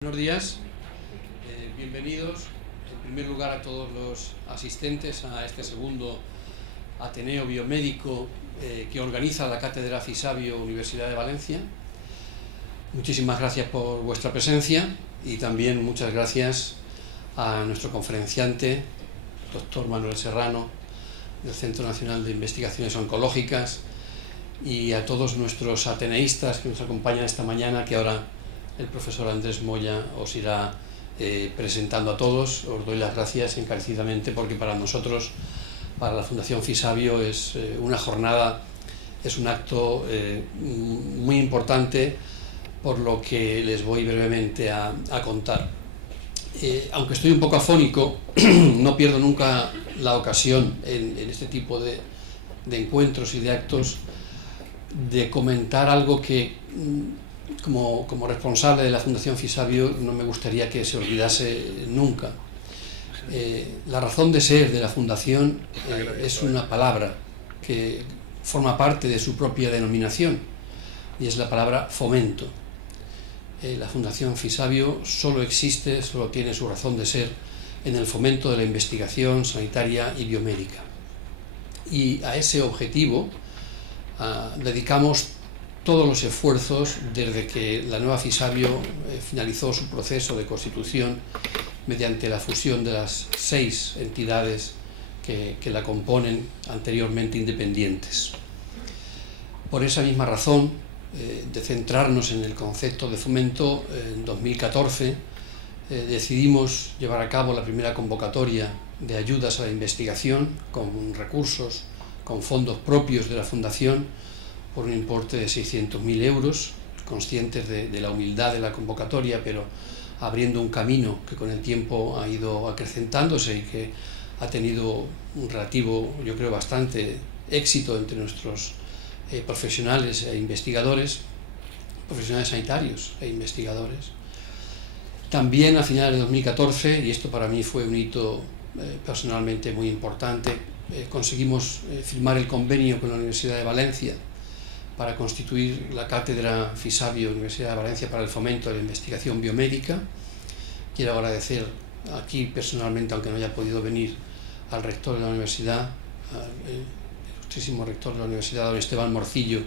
Buenos días, bienvenidos en primer lugar a todos los asistentes a este segundo Ateneo Biomédico que organiza la Cátedra Fisabio Universidad de Valencia. Muchísimas gracias por vuestra presencia y también muchas gracias a nuestro conferenciante, doctor Manuel Serrano, del Centro Nacional de Investigaciones Oncológicas, y a todos nuestros ateneístas que nos acompañan esta mañana, que ahora el profesor Andrés Moya os irá presentando a todos. Os doy las gracias encarecidamente porque para nosotros, para la Fundación Fisabio, es una jornada, es un acto muy importante, por lo que les voy brevemente a contar. Aunque estoy un poco afónico, no pierdo nunca la ocasión en este tipo de encuentros y de actos de comentar algo que como responsable de la Fundación Fisabio no me gustaría que se olvidase nunca. La razón de ser de la Fundación es una palabra que forma parte de su propia denominación, y es la palabra fomento. La Fundación Fisabio solo existe, solo tiene su razón de ser en el fomento de la investigación sanitaria y biomédica. Y a ese objetivo dedicamos todos los esfuerzos desde que la nueva Fisabio finalizó su proceso de constitución mediante la fusión de las 6 entidades que la componen, anteriormente independientes. Por esa misma razón, de centrarnos en el concepto de fomento, en 2014 decidimos llevar a cabo la primera convocatoria de ayudas a la investigación con recursos, con fondos propios de la Fundación, por un importe de 600.000 euros, conscientes de la humildad de la convocatoria, pero abriendo un camino que con el tiempo ha ido acrecentándose y que ha tenido un relativo, yo creo, bastante éxito entre nuestros profesionales e investigadores, profesionales sanitarios e investigadores. También a finales de 2014, y esto para mí fue un hito personalmente muy importante, conseguimos firmar el convenio con la Universidad de Valencia para constituir la Cátedra Fisabio Universidad de Valencia para el fomento de la investigación biomédica. Quiero agradecer aquí personalmente, aunque no haya podido venir, al rector de la universidad, al ilustrísimo rector de la universidad, don Esteban Morcillo,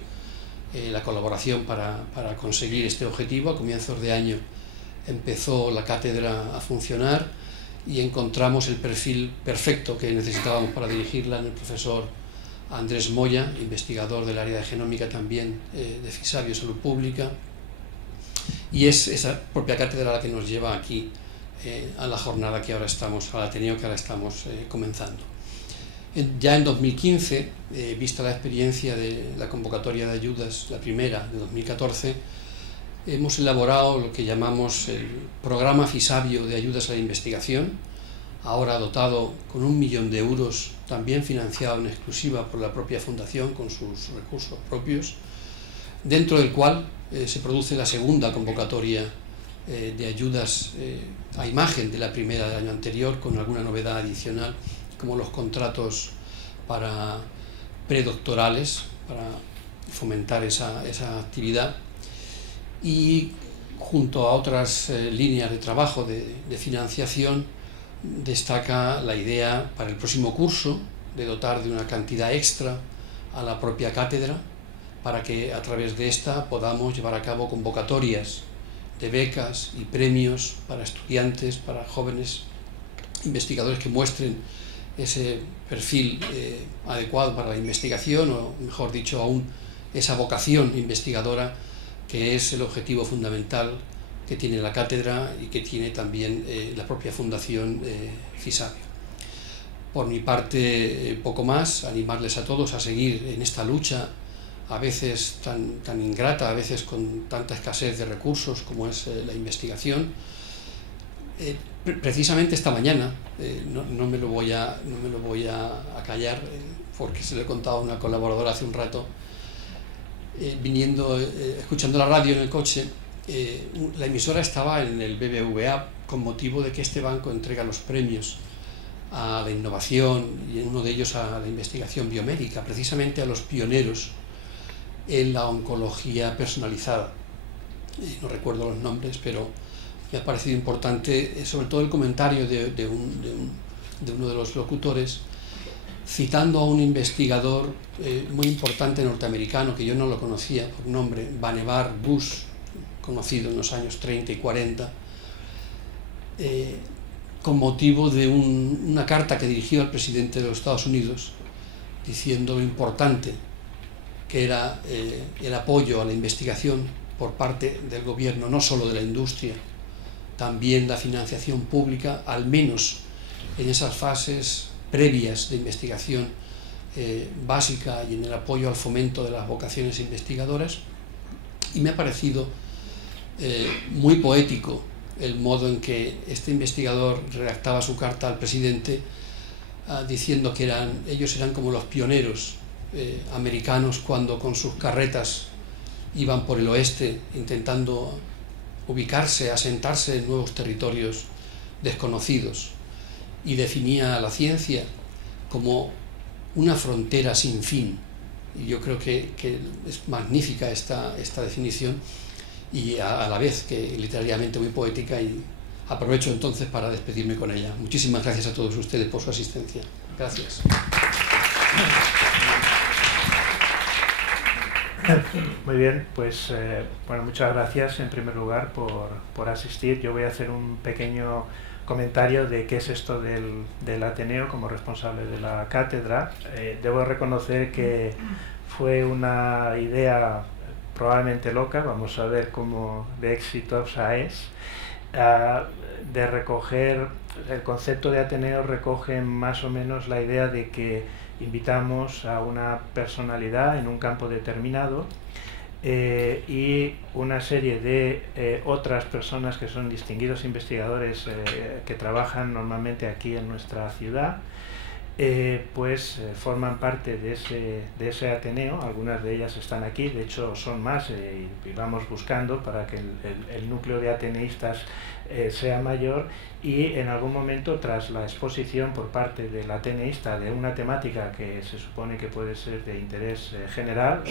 la colaboración para conseguir este objetivo. A comienzos de año empezó la cátedra a funcionar y encontramos el perfil perfecto que necesitábamos para dirigirla en el profesor Andrés Moya, investigador del área de genómica también de Fisabio Salud Pública, y es esa propia cátedra la que nos lleva aquí a la jornada que ahora estamos, al Ateneo que ahora estamos comenzando. Ya en 2015, vista la experiencia de la convocatoria de ayudas, la primera de 2014, hemos elaborado lo que llamamos el Programa Fisabio de Ayudas a la Investigación, ahora dotado con 1 millón de euros, también financiado en exclusiva por la propia Fundación con sus recursos propios, dentro del cual se produce la segunda convocatoria de ayudas a imagen de la primera del año anterior, con alguna novedad adicional, como los contratos para predoctorales, para fomentar esa actividad, y junto a otras líneas de trabajo de financiación, destaca la idea para el próximo curso de dotar de una cantidad extra a la propia cátedra para que a través de esta podamos llevar a cabo convocatorias de becas y premios para estudiantes, para jóvenes investigadores que muestren ese perfil adecuado para la investigación, o mejor dicho aún, esa vocación investigadora que es el objetivo fundamental que tiene la cátedra y que tiene también la propia Fundación Fisabio. Por mi parte, poco más, animarles a todos a seguir en esta lucha, a veces tan ingrata, a veces con tanta escasez de recursos como es la investigación. Precisamente esta mañana, no me lo voy a callar, porque se lo he contado a una colaboradora hace un rato, escuchando la radio en el coche, la emisora estaba en el BBVA con motivo de que este banco entrega los premios a la innovación y en uno de ellos a la investigación biomédica, precisamente a los pioneros en la oncología personalizada. No recuerdo los nombres, pero me ha parecido importante, sobre todo el comentario de uno de los locutores, citando a un investigador muy importante norteamericano, que yo no lo conocía por nombre, Vannevar Bush, conocido en los años 30 y 40, con motivo de una carta que dirigió al presidente de los Estados Unidos, diciendo lo importante que era el apoyo a la investigación por parte del gobierno, no solo de la industria, también la financiación pública, al menos en esas fases previas de investigación básica y en el apoyo al fomento de las vocaciones investigadoras. Y me ha parecido muy poético el modo en que este investigador redactaba su carta al presidente, diciendo que ellos eran como los pioneros americanos cuando con sus carretas iban por el oeste intentando ubicarse, asentarse en nuevos territorios desconocidos, y definía la ciencia como una frontera sin fin. Y yo creo que es magnífica esta definición, y a la vez que literariamente muy poética, y aprovecho entonces para despedirme con ella. Muchísimas gracias a todos ustedes por su asistencia. Gracias. Muy bien, pues bueno, muchas gracias en primer lugar por asistir. Yo voy a hacer un pequeño comentario de qué es esto del Ateneo como responsable de la cátedra. Debo reconocer que fue una idea probablemente loca, vamos a ver cómo de exitosa es, de recoger, el concepto de Ateneo recoge más o menos la idea de que invitamos a una personalidad en un campo determinado y una serie de otras personas que son distinguidos investigadores que trabajan normalmente aquí en nuestra ciudad, forman parte de ese Ateneo. Algunas de ellas están aquí, de hecho son más, y vamos buscando para que el núcleo de ateneístas sea mayor, y en algún momento, tras la exposición por parte del ateneísta de una temática que se supone que puede ser de interés general,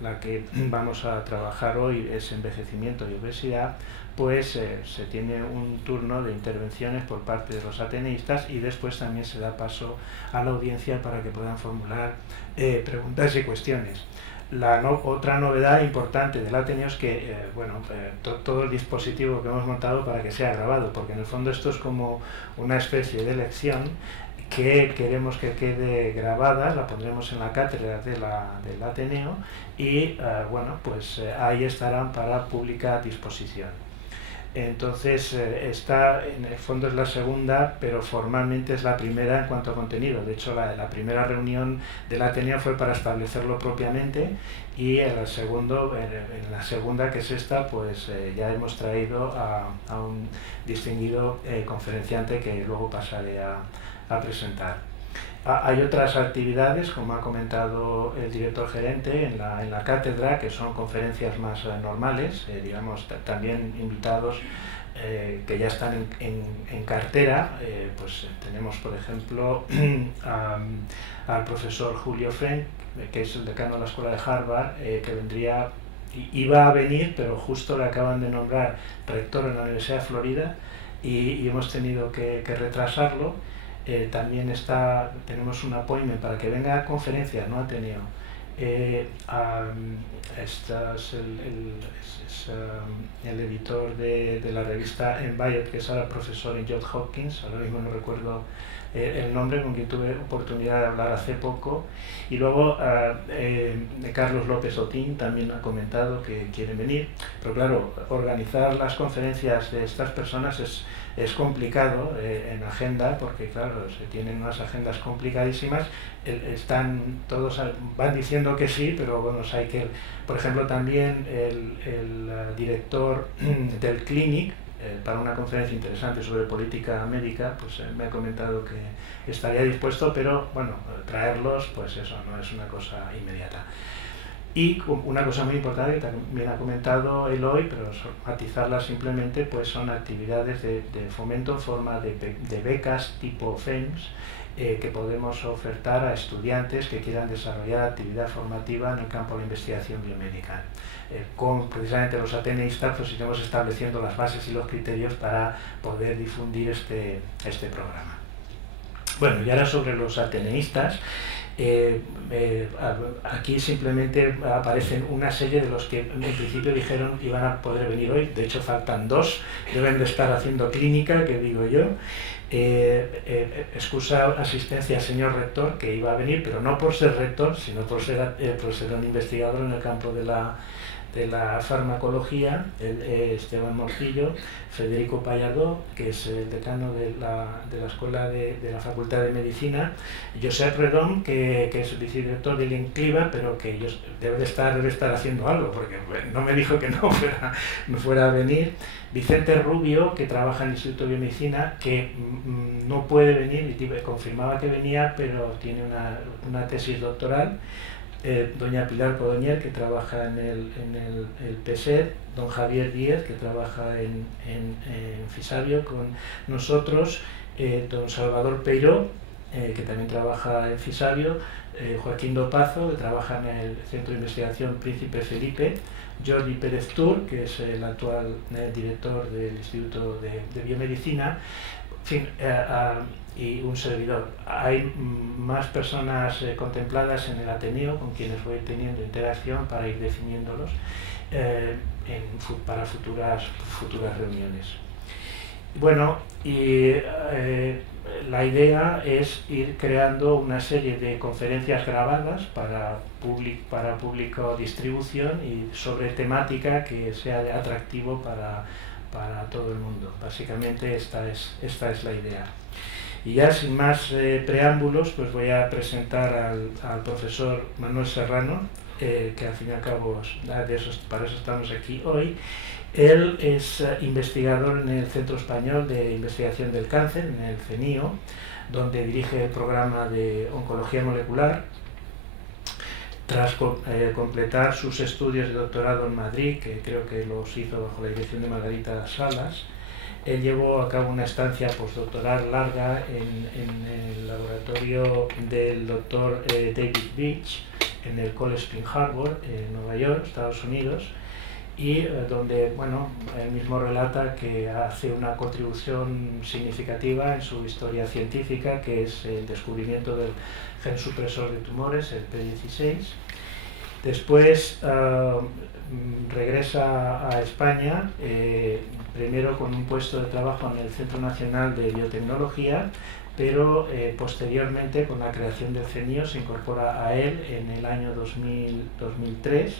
la que vamos a trabajar hoy es envejecimiento y obesidad, pues se tiene un turno de intervenciones por parte de los ateneístas, y después también se da paso a la audiencia para que puedan formular preguntas y cuestiones. Otra novedad importante del Ateneo es que todo el dispositivo que hemos montado para que sea grabado, porque en el fondo esto es como una especie de lección que queremos que quede grabada, la pondremos en la cátedra del Ateneo, y ahí estarán para pública disposición. Entonces, esta en el fondo es la segunda, pero formalmente es la primera en cuanto a contenido. De hecho, la primera reunión del Ateneo fue para establecerlo propiamente, y en la segunda, que es esta, pues ya hemos traído a un distinguido conferenciante que luego pasaré a presentar. Hay otras actividades, como ha comentado el director gerente, en la cátedra, que son conferencias más normales, también invitados que ya están en cartera. Pues tenemos, por ejemplo, al profesor Julio Frenk, que es el decano de la Escuela de Harvard, que iba a venir, pero justo le acaban de nombrar rector en la Universidad de Florida, y hemos tenido que retrasarlo. También tenemos un appointment para que venga a conferencias, no Ateneo. El editor de la revista Environment, que es ahora profesor en Johns Hopkins, ahora mismo no recuerdo el nombre, con quien tuve oportunidad de hablar hace poco. Y luego Carlos López Otín también ha comentado que quiere venir, pero claro, organizar las conferencias de estas personas es complicado en agenda, porque claro, se tienen unas agendas complicadísimas. Todos van diciendo que sí, pero bueno, hay que, por ejemplo, también el director del Clinic, para una conferencia interesante sobre política médica, pues me ha comentado que estaría dispuesto, pero bueno, traerlos, pues eso no es una cosa inmediata. Y una cosa muy importante que también ha comentado Eloy, pero matizarla simplemente, pues son actividades de fomento en forma de becas tipo FEMS, que podemos ofertar a estudiantes que quieran desarrollar actividad formativa en el campo de la investigación biomédica. Con precisamente los ateneístas pues iremos estableciendo las bases y los criterios para poder difundir este programa. Bueno, y ahora sobre los ateneístas. Aquí simplemente aparecen una serie de los que en principio dijeron iban a poder venir hoy. De hecho faltan 2, deben de estar haciendo clínica, que digo yo. Excusa asistencia al señor rector, que iba a venir, pero no por ser rector, sino por ser un investigador en el campo de la farmacología, Esteban Morcillo, Federico Pallardó, que es el decano de la Escuela de la Facultad de Medicina, Josep Redón, que es vicedirector del INCLIVA, pero que debe estar haciendo algo, porque no me dijo que no fuera a venir. Vicente Rubio, que trabaja en el Instituto de Biomedicina, que no puede venir, y confirmaba que venía, pero tiene una tesis doctoral. Doña Pilar Codoñer, que trabaja en el PSED, don Javier Díez, que trabaja en Fisabio con nosotros, don Salvador Peiró, que también trabaja en Fisabio, Joaquín Dopazo, que trabaja en el Centro de Investigación Príncipe Felipe, Jordi Pérez Tur, que es el actual director del Instituto de Biomedicina, en fin, y un servidor. Hay más personas contempladas en el Ateneo con quienes voy teniendo interacción para ir definiéndolos para futuras reuniones. Bueno, y la idea es ir creando una serie de conferencias grabadas para público distribución y sobre temática que sea atractivo para todo el mundo. Básicamente esta es la idea. Y ya sin más preámbulos, pues voy a presentar al profesor Manuel Serrano, que al fin y al cabo para eso estamos aquí hoy. Él es investigador en el Centro Español de Investigación del Cáncer, en el CENIO, donde dirige el programa de oncología molecular. Tras completar sus estudios de doctorado en Madrid, que creo que los hizo bajo la dirección de Margarita Salas, él llevó a cabo una estancia postdoctoral larga en el laboratorio del doctor David Beach, en el College Spring Harbor, en Nueva York, Estados Unidos, y donde, bueno, él mismo relata que hace una contribución significativa en su historia científica, que es el descubrimiento del gen supresor de tumores, el P16. Después regresa a España, primero con un puesto de trabajo en el Centro Nacional de Biotecnología, pero posteriormente, con la creación del CENIO, se incorpora a él en el año 2003,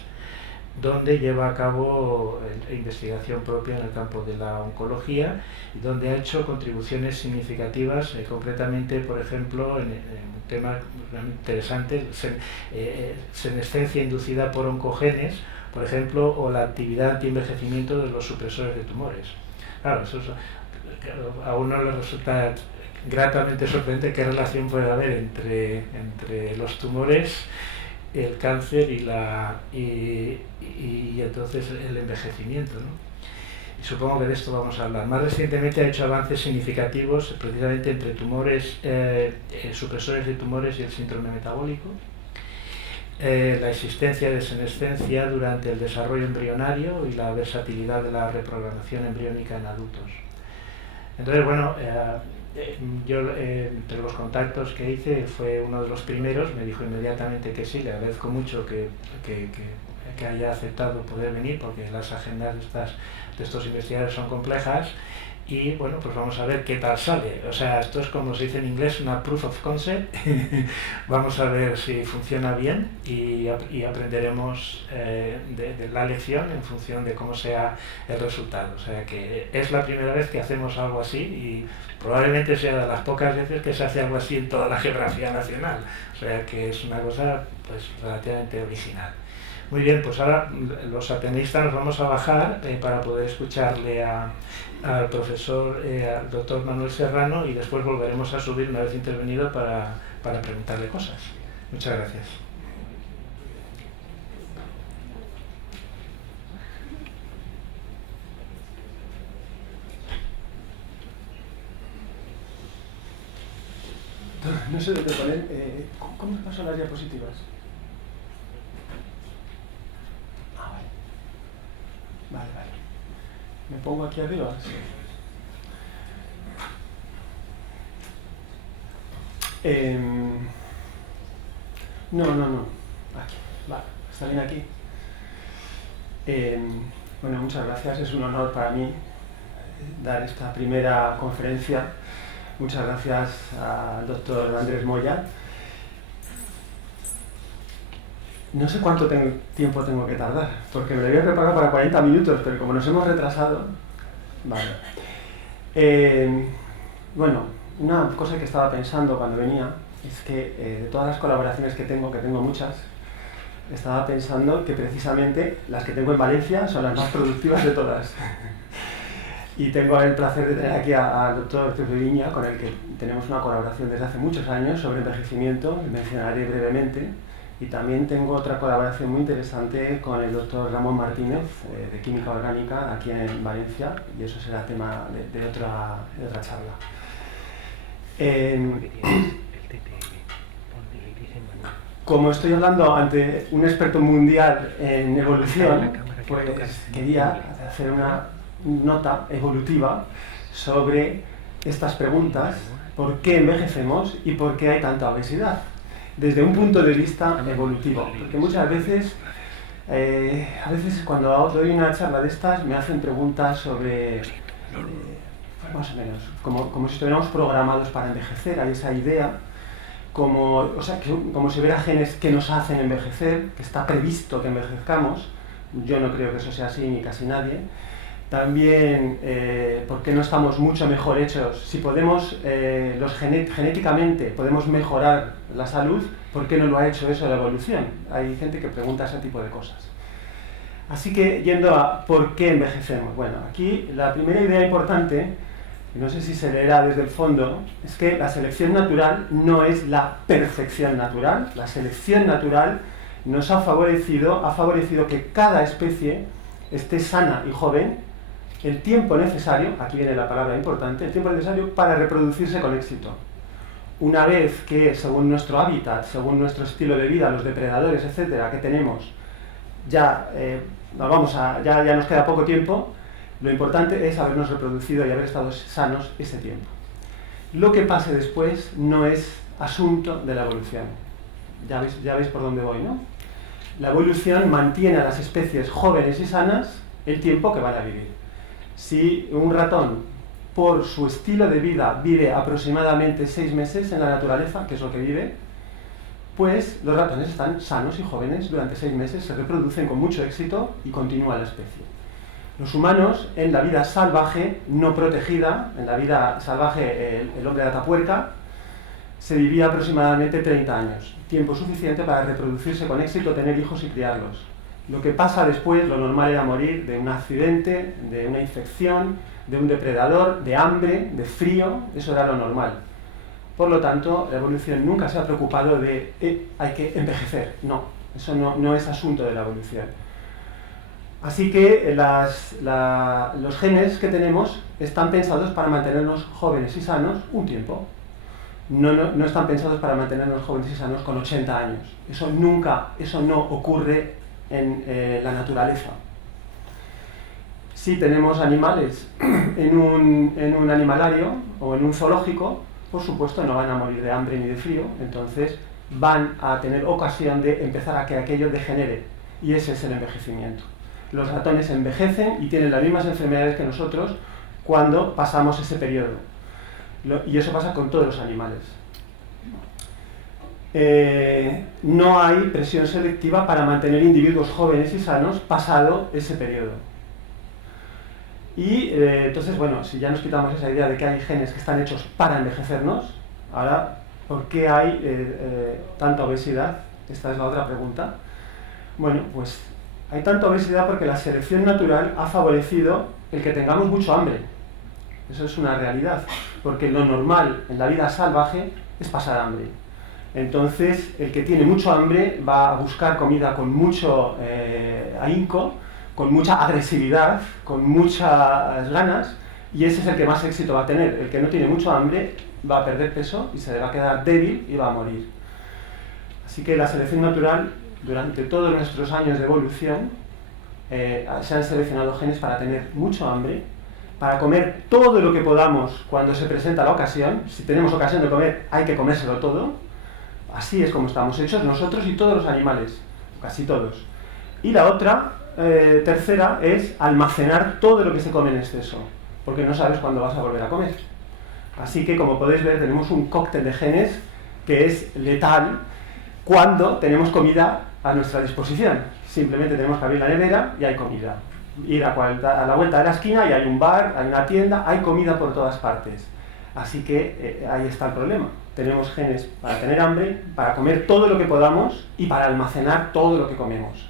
donde lleva a cabo investigación propia en el campo de la oncología y donde ha hecho contribuciones significativas, concretamente, por ejemplo, en un tema interesante, senescencia inducida por oncogenes, por ejemplo, o la actividad antienvejecimiento de los supresores de tumores. Claro, a uno le resulta gratamente sorprendente qué relación puede haber entre los tumores, el cáncer y entonces el envejecimiento, ¿no? Y supongo que de esto vamos a hablar. Más recientemente ha hecho avances significativos precisamente entre tumores, supresores de tumores y el síndrome metabólico, la existencia de senescencia durante el desarrollo embrionario y la versatilidad de la reprogramación embriónica en adultos. Entonces, bueno, yo entre los contactos que hice fue uno de los primeros, me dijo inmediatamente que sí, le agradezco mucho que haya aceptado poder venir, porque las agendas de estos investigadores son complejas. Y bueno, pues vamos a ver qué tal sale. O sea, esto es, como se dice en inglés, una proof of concept. Vamos a ver si funciona bien y aprenderemos de la lección en función de cómo sea el resultado. O sea, que es la primera vez que hacemos algo así y probablemente sea de las pocas veces que se hace algo así en toda la geografía nacional. O sea, que es una cosa pues relativamente original. Muy bien, pues ahora los ateneístas nos vamos a bajar para poder escucharle al profesor, al doctor Manuel Serrano, y después volveremos a subir una vez intervenido para preguntarle cosas. Muchas gracias. No sé dónde poner. ¿Cómo pasan las diapositivas? Ah, vale. Vale. ¿Me pongo aquí arriba? Sí. No. Aquí. Vale. ¿Está bien aquí? Bueno, muchas gracias. Es un honor para mí dar esta primera conferencia. Muchas gracias al doctor Andrés Moya. No sé cuánto tiempo tengo que tardar, porque me lo había preparado para 40 minutos, pero como nos hemos retrasado... Vale. Bueno, una cosa que estaba pensando cuando venía es que de todas las colaboraciones que tengo muchas, estaba pensando que precisamente las que tengo en Valencia son las más productivas de todas. Y tengo el placer de tener aquí al doctor Pepe Viña, con el que tenemos una colaboración desde hace muchos años sobre envejecimiento, mencionaré brevemente. Y también tengo otra colaboración muy interesante con el doctor Ramón Martínez, de Química Orgánica, aquí en Valencia, y eso será tema de otra charla. Como estoy hablando ante un experto mundial en evolución, pues quería hacer una nota evolutiva sobre estas preguntas: ¿por qué envejecemos y por qué hay tanta obesidad? Desde un punto de vista evolutivo, porque muchas veces, cuando doy una charla de estas me hacen preguntas sobre, más o menos, como si estuviéramos programados para envejecer. Hay esa idea, como si hubiera genes que nos hacen envejecer, que está previsto que envejezcamos. Yo no creo que eso sea así, ni casi nadie. También, ¿por qué no estamos mucho mejor hechos? Si podemos, genéticamente podemos mejorar la salud, ¿por qué no lo ha hecho eso la evolución? Hay gente que pregunta ese tipo de cosas. Así que, yendo a ¿por qué envejecemos? Bueno, aquí la primera idea importante, y no sé si se leerá desde el fondo, es que la selección natural no es la perfección natural. La selección natural nos ha favorecido que cada especie esté sana y joven el tiempo necesario, aquí viene la palabra importante, el tiempo necesario para reproducirse con éxito. Una vez que, según nuestro hábitat, según nuestro estilo de vida, los depredadores, etcétera, que tenemos, ya nos queda poco tiempo, lo importante es habernos reproducido y haber estado sanos ese tiempo. Lo que pase después no es asunto de la evolución. Ya veis por dónde voy, ¿no? La evolución mantiene a las especies jóvenes y sanas el tiempo que van a vivir. Si un ratón, por su estilo de vida, vive aproximadamente 6 meses en la naturaleza, que es lo que vive, pues los ratones están sanos y jóvenes durante 6 meses, se reproducen con mucho éxito y continúa la especie. Los humanos, en la vida salvaje, no protegida, en la vida salvaje el hombre de Atapuerca, se vivía aproximadamente 30 años, tiempo suficiente para reproducirse con éxito, tener hijos y criarlos. Lo que pasa después, lo normal era morir de un accidente, de una infección, de un depredador, de hambre, de frío, eso era lo normal. Por lo tanto, la evolución nunca se ha preocupado de hay que envejecer. No, eso no es asunto de la evolución. Así que los genes que tenemos están pensados para mantenernos jóvenes y sanos un tiempo. No están pensados para mantenernos jóvenes y sanos con 80 años. Eso no ocurre en la naturaleza. Si tenemos animales en un animalario o en un zoológico, por supuesto no van a morir de hambre ni de frío, entonces van a tener ocasión de empezar a que aquello degenere, y ese es el envejecimiento. Los ratones envejecen y tienen las mismas enfermedades que nosotros cuando pasamos ese periodo, y eso pasa con todos los animales. No hay presión selectiva para mantener individuos jóvenes y sanos pasado ese periodo. Y entonces, bueno, si ya nos quitamos esa idea de que hay genes que están hechos para envejecernos, ahora, ¿por qué hay tanta obesidad? Esta es la otra pregunta. Bueno, pues hay tanta obesidad porque la selección natural ha favorecido el que tengamos mucho hambre. Eso es una realidad, porque lo normal en la vida salvaje es pasar hambre. Entonces, el que tiene mucho hambre va a buscar comida con mucho ahínco, con mucha agresividad, con muchas ganas, y ese es el que más éxito va a tener. El que no tiene mucho hambre va a perder peso y se va a quedar débil y va a morir. Así que la selección natural, durante todos nuestros años de evolución, se han seleccionado genes para tener mucho hambre, para comer todo lo que podamos cuando se presenta la ocasión. Si tenemos ocasión de comer, hay que comérselo todo. Así es como estamos hechos nosotros y todos los animales, casi todos. Y la otra, tercera, es almacenar todo lo que se come en exceso, porque no sabes cuándo vas a volver a comer. Así que, como podéis ver, tenemos un cóctel de genes que es letal cuando tenemos comida a nuestra disposición. Simplemente tenemos que abrir la nevera y hay comida. Ir a la vuelta de la esquina y hay un bar, hay una tienda, hay comida por todas partes. Así que ahí está el problema. Tenemos genes para tener hambre, para comer todo lo que podamos y para almacenar todo lo que comemos.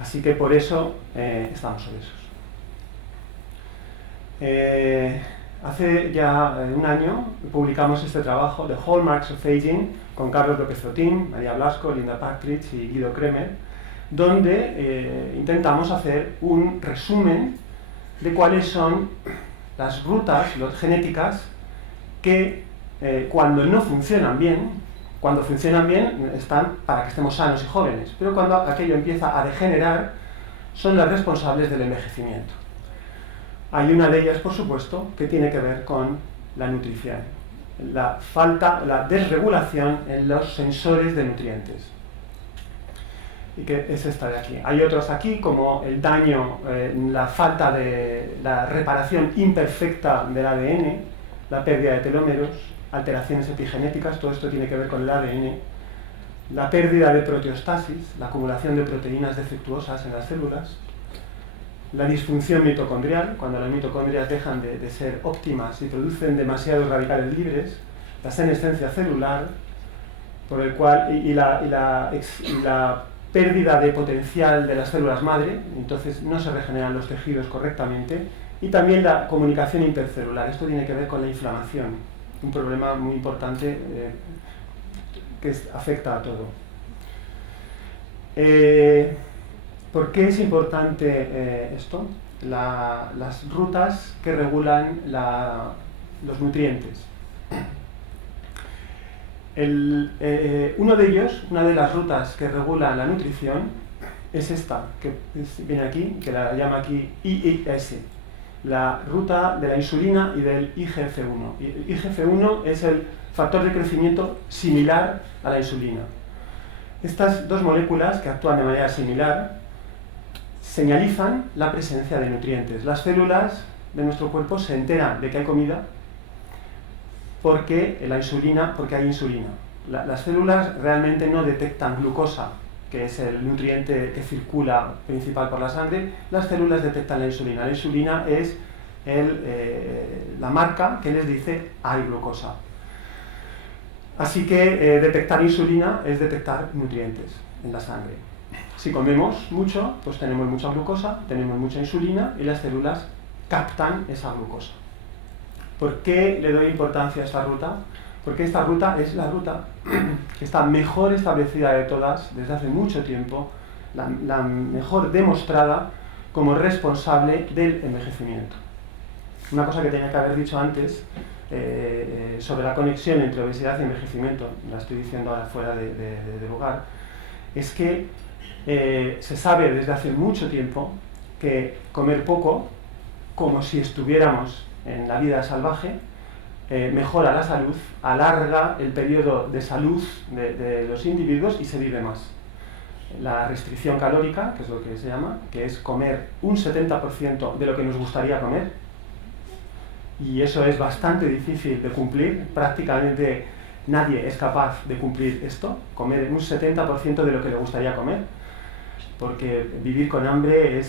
Así que por eso estamos obesos. Hace ya un año publicamos este trabajo, The Hallmarks of Aging, con Carlos López Otín, María Blasco, Linda Partridge y Guido Kremer, donde intentamos hacer un resumen de cuáles son las rutas genéticas que cuando no funcionan bien, cuando funcionan bien están para que estemos sanos y jóvenes, pero cuando aquello empieza a degenerar son las responsables del envejecimiento. Hay una de ellas, por supuesto, que tiene que ver con la nutrición, la desregulación en los sensores de nutrientes. Y que es esta de aquí. Hay otros aquí, como el daño, la reparación imperfecta del ADN, la pérdida de telómeros, alteraciones epigenéticas, todo esto tiene que ver con el ADN, la pérdida de proteostasis, la acumulación de proteínas defectuosas en las células, la disfunción mitocondrial, cuando las mitocondrias dejan de ser óptimas y producen demasiados radicales libres, la senescencia celular, por el cual, y la pérdida de potencial de las células madre, entonces no se regeneran los tejidos correctamente, y también la comunicación intercelular. Esto tiene que ver con la inflamación, un problema muy importante que afecta a todo. ¿Por qué es importante esto? Las rutas que regulan los nutrientes. Uno de ellos, una de las rutas que regulan la nutrición, es esta, que viene aquí, que la llama aquí IIS, la ruta de la insulina y del IGF-1. IGF-1 es el factor de crecimiento similar a la insulina. Estas dos moléculas, que actúan de manera similar, señalizan la presencia de nutrientes. Las células de nuestro cuerpo se enteran de que hay comida porque hay insulina. Las células realmente no detectan glucosa, que es el nutriente que circula principal por la sangre. Las células detectan la insulina. La insulina es la marca que les dice hay glucosa. Así que detectar insulina es detectar nutrientes en la sangre. Si comemos mucho, pues tenemos mucha glucosa, tenemos mucha insulina y las células captan esa glucosa. ¿Por qué le doy importancia a esta ruta? Porque esta ruta es la ruta que está mejor establecida de todas desde hace mucho tiempo, la mejor demostrada como responsable del envejecimiento. Una cosa que tenía que haber dicho antes sobre la conexión entre obesidad y envejecimiento, la estoy diciendo ahora fuera de lugar, es que se sabe desde hace mucho tiempo que comer poco, como si estuviéramos en la vida salvaje, mejora la salud, alarga el periodo de salud de los individuos y se vive más. La restricción calórica, que es lo que se llama, que es comer un 70% de lo que nos gustaría comer, y eso es bastante difícil de cumplir, prácticamente nadie es capaz de cumplir esto, comer un 70% de lo que le gustaría comer, porque vivir con hambre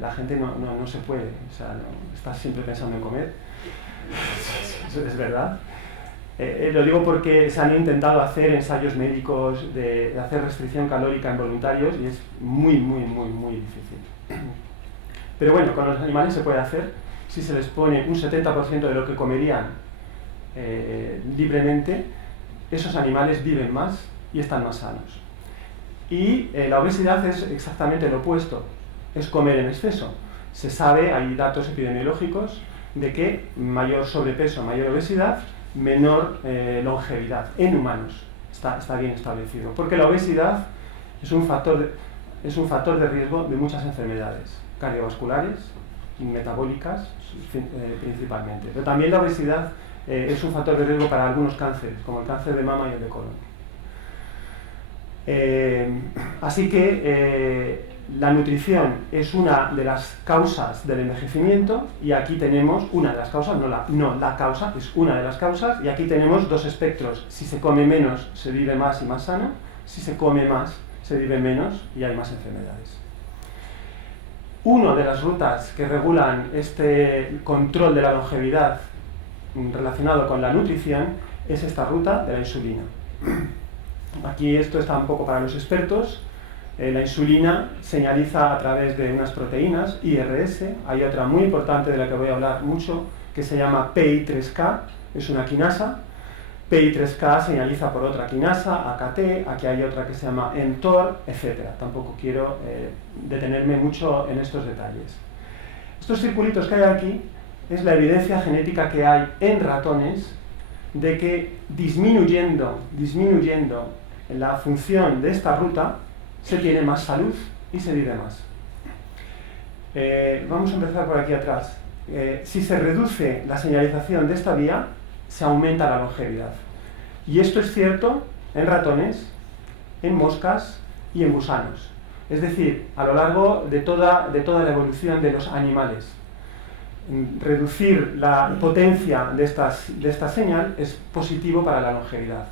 la gente no se puede, o sea, estás siempre pensando en comer, eso es verdad. Lo digo porque se han intentado hacer ensayos médicos de hacer restricción calórica en voluntarios y es muy difícil. Pero bueno, con los animales se puede hacer. Si se les pone un 70% de lo que comerían libremente, esos animales viven más y están más sanos. Y la obesidad es exactamente lo opuesto, es comer en exceso. Se sabe, hay datos epidemiológicos, de que mayor sobrepeso, mayor obesidad menor longevidad en humanos. Está bien establecido, porque la obesidad es un factor de riesgo de muchas enfermedades cardiovasculares y metabólicas principalmente, pero también la obesidad es un factor de riesgo para algunos cánceres, como el cáncer de mama y el de colon. Así que la nutrición es una de las causas del envejecimiento, y aquí tenemos una de las causas, no la causa, es una de las causas, y aquí tenemos dos espectros: si se come menos se vive más y más sano, si se come más se vive menos y hay más enfermedades. Una de las rutas que regulan este control de la longevidad relacionado con la nutrición es esta ruta de la insulina. Aquí esto está un poco para los expertos. La insulina señaliza a través de unas proteínas, IRS. Hay otra muy importante de la que voy a hablar mucho, que se llama PI3K, es una quinasa. PI3K señaliza por otra quinasa, AKT, aquí hay otra que se llama mTOR, etc. Tampoco quiero detenerme mucho en estos detalles. Estos circulitos que hay aquí es la evidencia genética que hay en ratones de que disminuyendo la función de esta ruta se tiene más salud y se vive más. Vamos a empezar por aquí atrás. Si se reduce la señalización de esta vía, se aumenta la longevidad. Y esto es cierto en ratones, en moscas y en gusanos. Es decir, a lo largo de toda la evolución de los animales. Reducir la potencia de esta señal es positivo para la longevidad.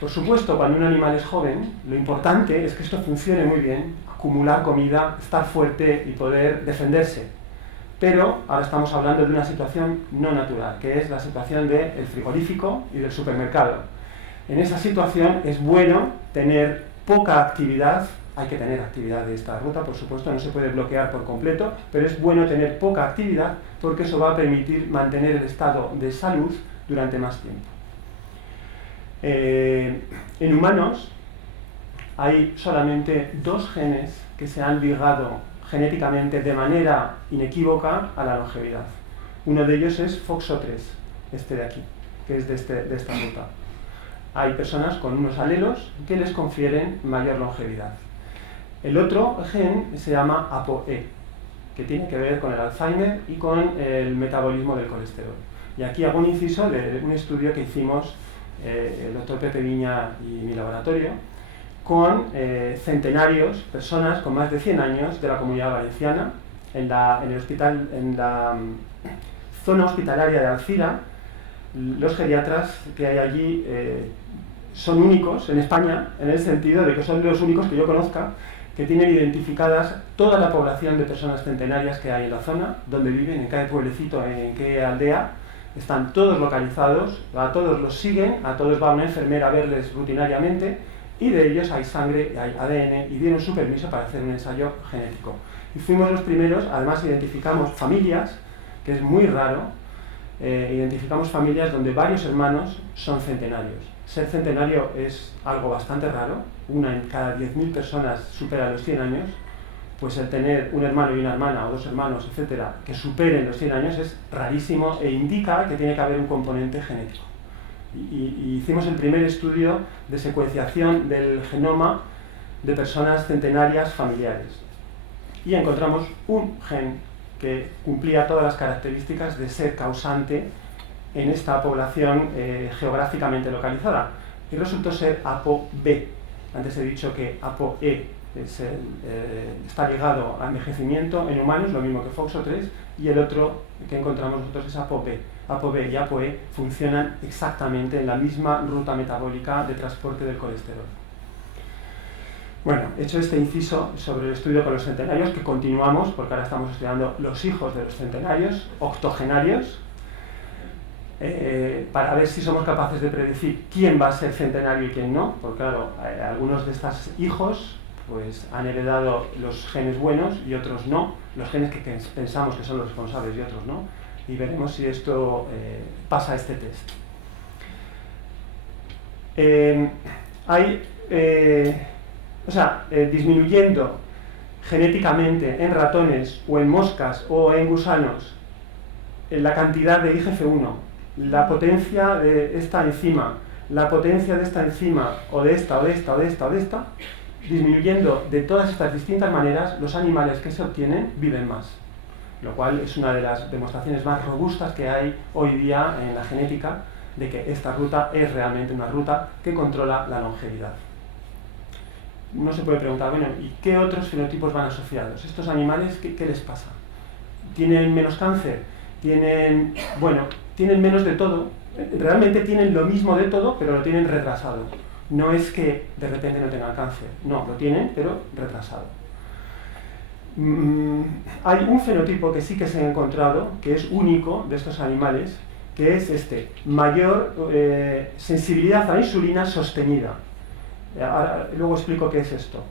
Por supuesto, cuando un animal es joven, lo importante es que esto funcione muy bien, acumular comida, estar fuerte y poder defenderse. Pero ahora estamos hablando de una situación no natural, que es la situación del frigorífico y del supermercado. En esa situación es bueno tener poca actividad. Hay que tener actividad de esta ruta, por supuesto, no se puede bloquear por completo, pero es bueno tener poca actividad porque eso va a permitir mantener el estado de salud durante más tiempo. En humanos hay solamente 2 genes que se han ligado genéticamente de manera inequívoca a la longevidad. Uno de ellos es FOXO3, este de aquí, que es de esta ruta. Hay personas con unos alelos que les confieren mayor longevidad. El otro gen se llama ApoE, que tiene que ver con el Alzheimer y con el metabolismo del colesterol. Y aquí hago un inciso de un estudio que hicimos el doctor Pepe Viña y mi laboratorio con centenarios, personas con más de 100 años de la Comunidad Valenciana, en la zona hospitalaria de Alcira. Los geriatras que hay allí son únicos en España, en el sentido de que son los únicos que yo conozca que tienen identificadas toda la población de personas centenarias que hay en la zona, donde viven, en cada pueblecito, en qué aldea. Están todos localizados, a todos los siguen, a todos va una enfermera a verles rutinariamente, y de ellos hay sangre, hay ADN, y dieron su permiso para hacer un ensayo genético. Y fuimos los primeros, además identificamos familias, que es muy raro, identificamos familias donde varios hermanos son centenarios. Ser centenario es algo bastante raro, una en cada 10.000 personas supera los 100 años, pues el tener un hermano y una hermana, o 2 hermanos, etcétera, que superen los 100 años es rarísimo e indica que tiene que haber un componente genético. Y hicimos el primer estudio de secuenciación del genoma de personas centenarias familiares. Y encontramos un gen que cumplía todas las características de ser causante en esta población geográficamente localizada. Y resultó ser ApoB. Antes he dicho que ApoE está ligado a envejecimiento en humanos, lo mismo que FOXO3, y el otro que encontramos nosotros es ApoB. ApoB y ApoE funcionan exactamente en la misma ruta metabólica de transporte del colesterol. Bueno, hecho este inciso sobre el estudio con los centenarios, que continuamos, porque ahora estamos estudiando los hijos de los centenarios, octogenarios, para ver si somos capaces de predecir quién va a ser centenario y quién no, porque claro, algunos de estos hijos pues, han heredado los genes buenos y otros no, los genes que pensamos que son los responsables y otros no, y veremos si esto pasa este test. Disminuyendo genéticamente en ratones o en moscas o en gusanos la cantidad de IGF-1 la potencia de esta enzima, la potencia de esta enzima, o de esta, o de esta, o de esta, o de esta, disminuyendo de todas estas distintas maneras, los animales que se obtienen viven más. Lo cual es una de las demostraciones más robustas que hay hoy día en la genética de que esta ruta es realmente una ruta que controla la longevidad. Uno se puede preguntar, bueno, ¿y qué otros fenotipos van asociados? ¿Estos animales qué les pasa? ¿Tienen menos cáncer? ¿Tienen menos de todo? Realmente tienen lo mismo de todo, pero lo tienen retrasado. No es que de repente no tengan cáncer, no, lo tienen, pero retrasado. Hay un fenotipo que sí que se ha encontrado, que es único de estos animales, que es mayor sensibilidad a la insulina sostenida. Ahora, luego explico qué es esto.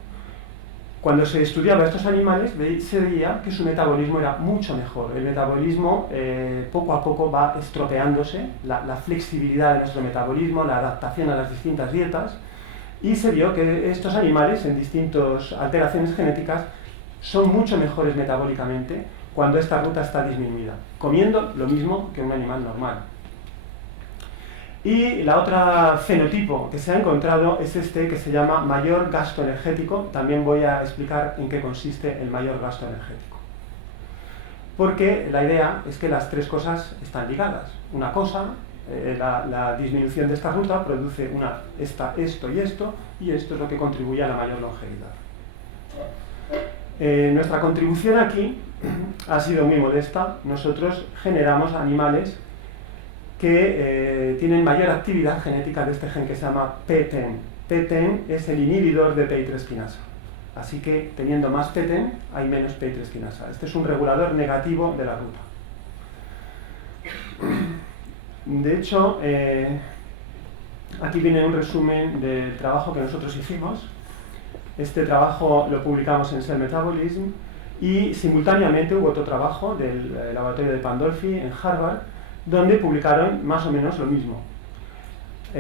Cuando se estudiaba a estos animales, se veía que su metabolismo era mucho mejor. El metabolismo poco a poco va estropeándose, la flexibilidad de nuestro metabolismo, la adaptación a las distintas dietas, y se vio que estos animales, en distintas alteraciones genéticas, son mucho mejores metabólicamente cuando esta ruta está disminuida, comiendo lo mismo que un animal normal. Y la otra fenotipo que se ha encontrado es que se llama mayor gasto energético. También voy a explicar en qué consiste el mayor gasto energético. Porque la idea es que las tres cosas están ligadas. Una cosa, la disminución de esta ruta produce esto y esto es lo que contribuye a la mayor longevidad. Nuestra contribución aquí ha sido muy modesta. Nosotros generamos animales que tienen mayor actividad genética de este gen que se llama PTEN. PTEN es el inhibidor de PI3 quinasa. Así que teniendo más PTEN hay menos PI3 quinasa. Este es un regulador negativo de la ruta. De hecho, aquí viene un resumen del trabajo que nosotros hicimos. Este trabajo lo publicamos en Cell Metabolism y simultáneamente hubo otro trabajo del laboratorio de Pandolfi en Harvard, donde publicaron más o menos lo mismo.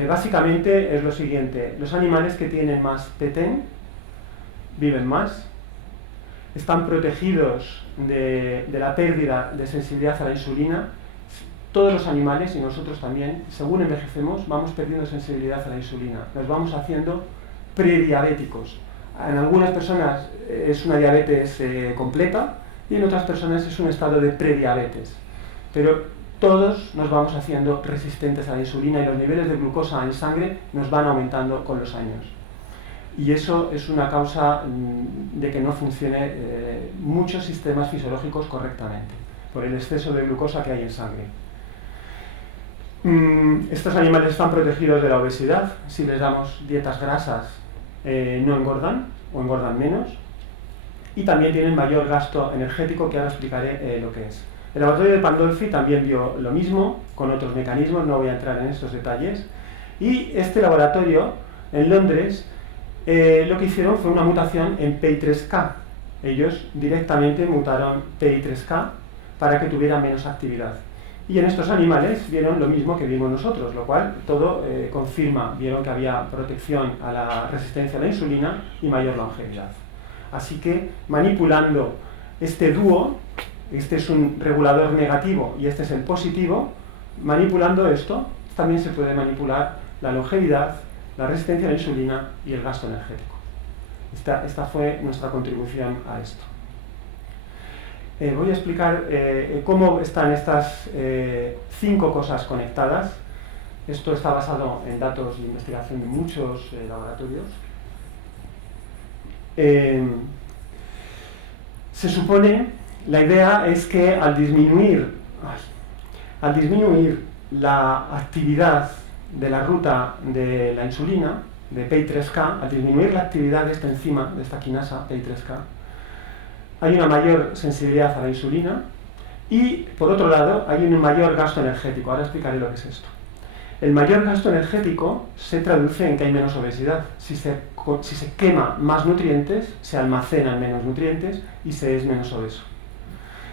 Básicamente es lo siguiente: los animales que tienen más PTEN viven más, están protegidos de la pérdida de sensibilidad a la insulina. Todos los animales, y nosotros también, según envejecemos, vamos perdiendo sensibilidad a la insulina, nos vamos haciendo prediabéticos. En algunas personas es una diabetes completa y en otras personas es un estado de prediabetes. Pero todos nos vamos haciendo resistentes a la insulina y los niveles de glucosa en sangre nos van aumentando con los años. Y eso es una causa de que no funcione muchos sistemas fisiológicos correctamente, por el exceso de glucosa que hay en sangre. Estos animales están protegidos de la obesidad. Si les damos dietas grasas, no engordan o engordan menos. Y también tienen mayor gasto energético, que ahora explicaré lo que es. El laboratorio de Pandolfi también vio lo mismo, con otros mecanismos, no voy a entrar en estos detalles. Y este laboratorio, en Londres, lo que hicieron fue una mutación en PI3K. Ellos directamente mutaron PI3K para que tuviera menos actividad. Y en estos animales vieron lo mismo que vimos nosotros, lo cual todo confirma, vieron que había protección a la resistencia a la insulina y mayor longevidad. Así que manipulando este dúo, este es un regulador negativo y este es el positivo, manipulando esto también se puede manipular la longevidad, la resistencia a la insulina y el gasto energético. Esta fue nuestra contribución a esto. Voy a explicar cómo están estas 5 cosas conectadas. Esto está basado en datos de investigación de muchos laboratorios. Se supone, la idea es que al disminuir la actividad de la ruta de la insulina, de PI3K, al disminuir la actividad de esta enzima, de esta quinasa PI3K, hay una mayor sensibilidad a la insulina y, por otro lado, hay un mayor gasto energético. Ahora explicaré lo que es esto. El mayor gasto energético se traduce en que hay menos obesidad. Si se quema más nutrientes, se almacenan menos nutrientes y se es menos obeso.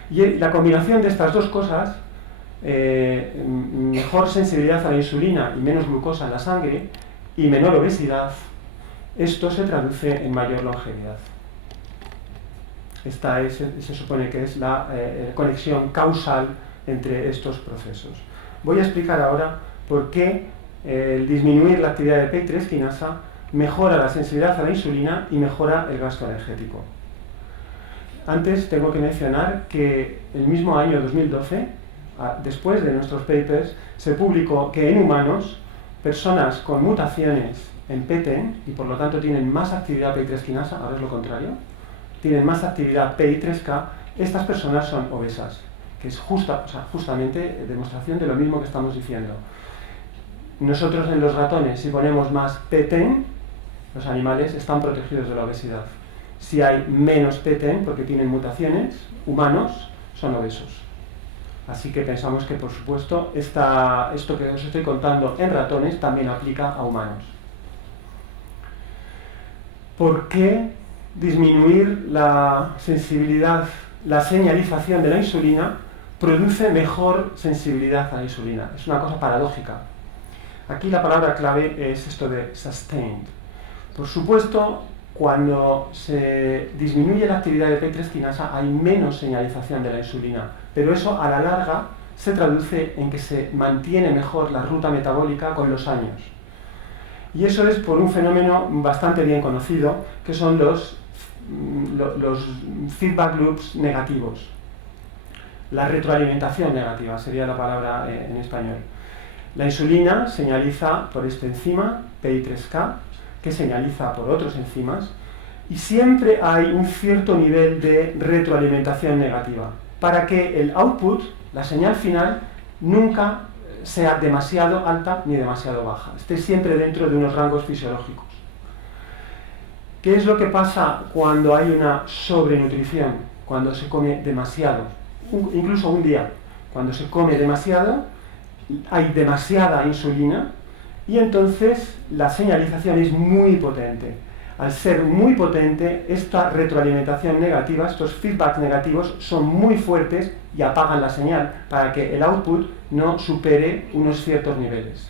Y la combinación de estas dos cosas, mejor sensibilidad a la insulina y menos glucosa en la sangre y menor obesidad, esto se traduce en mayor longevidad. Se supone que es la conexión causal entre estos procesos. voy a explicar ahora por qué el disminuir la actividad de PI3 quinasa mejora la sensibilidad a la insulina y mejora el gasto energético. Antes tengo que mencionar que el mismo año 2012, después de nuestros papers, se publicó que en humanos, personas con mutaciones en PTEN, y por lo tanto tienen más actividad PI3 quinasa, ahora es lo contrario, tienen más actividad PI3K, estas personas son obesas, que es justamente demostración de lo mismo que estamos diciendo. Nosotros en los ratones, si ponemos más PTEN, los animales están protegidos de la obesidad. Si hay menos PTEN, porque tienen mutaciones, humanos son obesos. Así que pensamos que, por supuesto, esto que os estoy contando en ratones también aplica a humanos. ¿Por qué disminuir la sensibilidad, la señalización de la insulina produce mejor sensibilidad a la insulina? Es una cosa paradójica. Aquí la palabra clave es esto de sustained. Por supuesto, cuando se disminuye la actividad de PI3 quinasa hay menos señalización de la insulina, pero eso a la larga se traduce en que se mantiene mejor la ruta metabólica con los años. Y eso es por un fenómeno bastante bien conocido, que son los feedback loops negativos. La retroalimentación negativa sería la palabra en español. La insulina señaliza por esta enzima, PI3K, que señaliza por otros enzimas, y siempre hay un cierto nivel de retroalimentación negativa, para que el output, la señal final, nunca sea demasiado alta ni demasiado baja, esté siempre dentro de unos rangos fisiológicos. ¿Qué es lo que pasa cuando hay una sobrenutrición? Cuando se come demasiado, incluso un día, cuando se come demasiado, hay demasiada insulina y entonces la señalización es muy potente. Al ser muy potente, esta retroalimentación negativa, estos feedbacks negativos son muy fuertes y apagan la señal para que el output no supere unos ciertos niveles.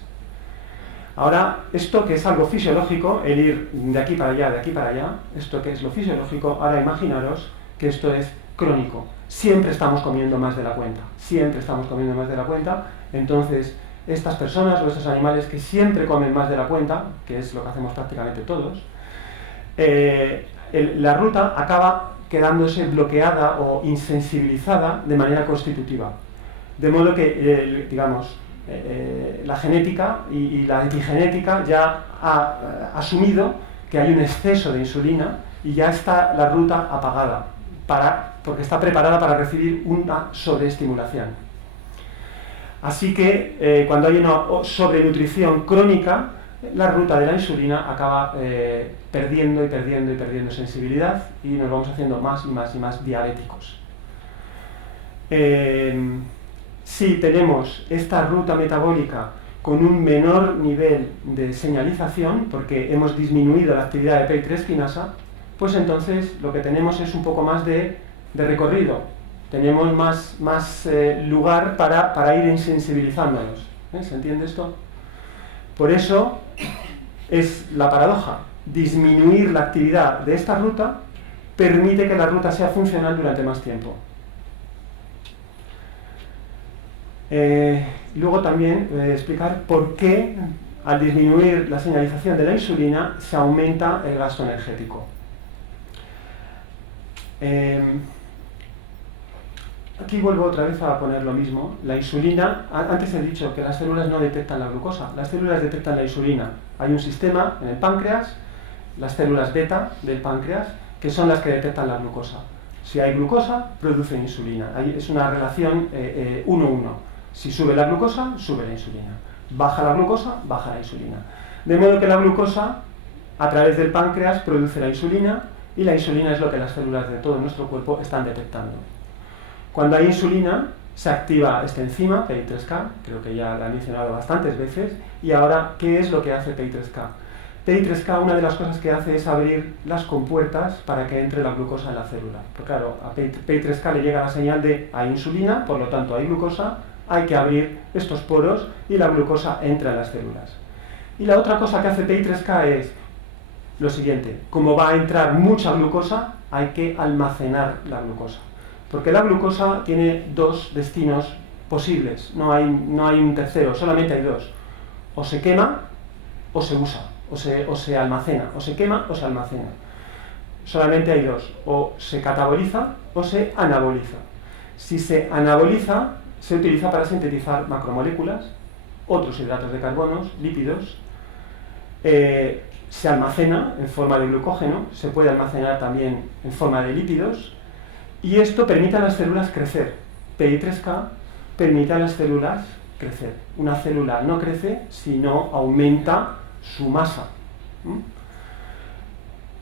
Ahora, esto que es algo fisiológico, el ir de aquí para allá, de aquí para allá, esto que es lo fisiológico, ahora imaginaros que esto es crónico. Siempre estamos comiendo más de la cuenta, siempre estamos comiendo más de la cuenta, entonces estas personas o estos animales que siempre comen más de la cuenta, que es lo que hacemos prácticamente todos, la ruta acaba quedándose bloqueada o insensibilizada de manera constitutiva. De modo que, la genética y la epigenética ya ha asumido que hay un exceso de insulina y ya está la ruta apagada, porque está preparada para recibir una sobreestimulación. Así que cuando hay una sobrenutrición crónica, la ruta de la insulina acaba perdiendo sensibilidad y nos vamos haciendo más y más y más diabéticos. Si tenemos esta ruta metabólica con un menor nivel de señalización, porque hemos disminuido la actividad de PI3 quinasa, pues entonces lo que tenemos es un poco más de recorrido. Tenemos más lugar para ir insensibilizándonos. ¿Se entiende esto? Por eso es la paradoja. Disminuir la actividad de esta ruta permite que la ruta sea funcional durante más tiempo. Luego también voy a explicar por qué al disminuir la señalización de la insulina se aumenta el gasto energético. Aquí vuelvo otra vez a poner lo mismo. La insulina, antes he dicho que las células no detectan la glucosa, las células detectan la insulina. Hay un sistema en el páncreas, las células beta del páncreas, que son las que detectan la glucosa. Si hay glucosa, producen insulina. Es una relación 1-1. Si sube la glucosa, sube la insulina. Baja la glucosa, baja la insulina. De modo que la glucosa, a través del páncreas, produce la insulina, y la insulina es lo que las células de todo nuestro cuerpo están detectando. Cuando hay insulina, se activa esta enzima, PI3K, creo que ya la he mencionado bastantes veces, y ahora, ¿qué es lo que hace PI3K? PI3K, una de las cosas que hace es abrir las compuertas para que entre la glucosa en la célula. Porque claro, a PI3K le llega la señal de hay insulina, por lo tanto hay glucosa, hay que abrir estos poros y la glucosa entra en las células. Y la otra cosa que hace PI3K es lo siguiente: como va a entrar mucha glucosa, hay que almacenar la glucosa. Porque la glucosa tiene dos destinos posibles, no hay un tercero, solamente hay dos. O se quema o se usa, o se almacena, o se quema o se almacena. Solamente hay dos, o se cataboliza o se anaboliza. Si se anaboliza, se utiliza para sintetizar macromoléculas, otros hidratos de carbono, lípidos. Se almacena en forma de glucógeno, se puede almacenar también en forma de lípidos, y esto permite a las células crecer. PI3K permite a las células crecer. Una célula no crece si no aumenta su masa.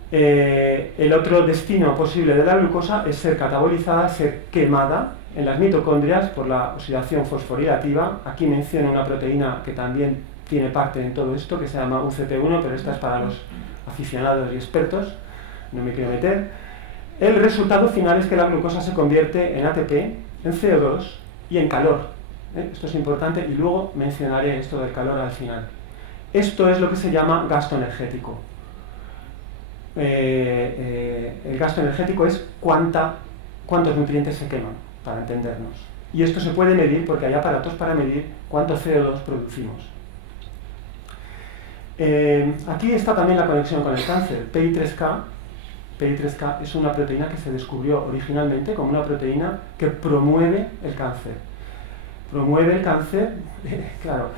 El otro destino posible de la glucosa es ser catabolizada, ser quemada en las mitocondrias por la oxidación fosforilativa. Aquí menciono una proteína que también tiene parte en todo esto, que se llama UCP1, pero esta es para los aficionados y expertos, no me quiero meter. El resultado final es que la glucosa se convierte en ATP, en CO2 y en calor. Esto es importante y luego mencionaré esto del calor al final. Esto es lo que se llama gasto energético. El gasto energético es cuántos nutrientes se queman, para entendernos. Y esto se puede medir porque hay aparatos para medir cuánto CO2 producimos. Aquí está también la conexión con el cáncer. PI3K es una proteína que se descubrió originalmente como una proteína que promueve el cáncer. Promueve el cáncer, claro.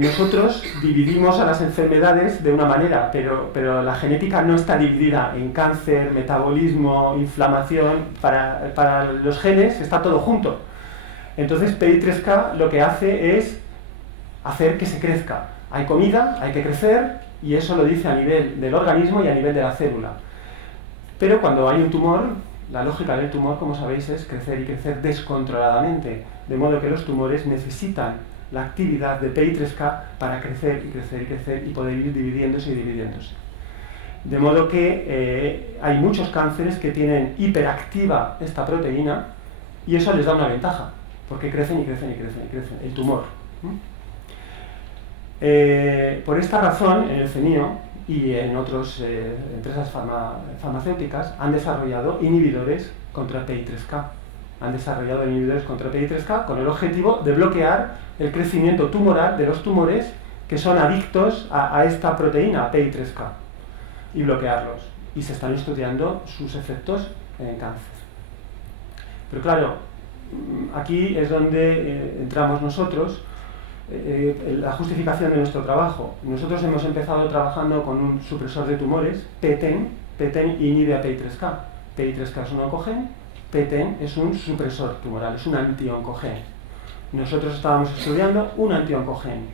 Nosotros dividimos a las enfermedades de una manera, pero la genética no está dividida en cáncer, metabolismo, inflamación. Para los genes está todo junto. Entonces PI3K lo que hace es hacer que se crezca. Hay comida, hay que crecer, y eso lo dice a nivel del organismo y a nivel de la célula. Pero cuando hay un tumor, la lógica del tumor, como sabéis, es crecer y crecer descontroladamente, de modo que los tumores necesitan la actividad de PI3K para crecer y crecer y crecer y poder ir dividiéndose y dividiéndose. De modo que hay muchos cánceres que tienen hiperactiva esta proteína y eso les da una ventaja, porque crecen y crecen y crecen y crecen, el tumor. Por esta razón, en el CENIO y en otras empresas farmacéuticas han desarrollado inhibidores contra PI3K. Han desarrollado inhibidores contra PI3K con el objetivo de bloquear el crecimiento tumoral de los tumores que son adictos a esta proteína, PI3K, y bloquearlos. Y se están estudiando sus efectos en cáncer. Pero claro, aquí es donde entramos nosotros, la justificación de nuestro trabajo. Nosotros hemos empezado trabajando con un supresor de tumores, PTEN. PTEN inhibe a PI3K. PI3K es un oncogen, PTEN es un supresor tumoral, es un antioncogen. Nosotros estábamos estudiando un antioncogen.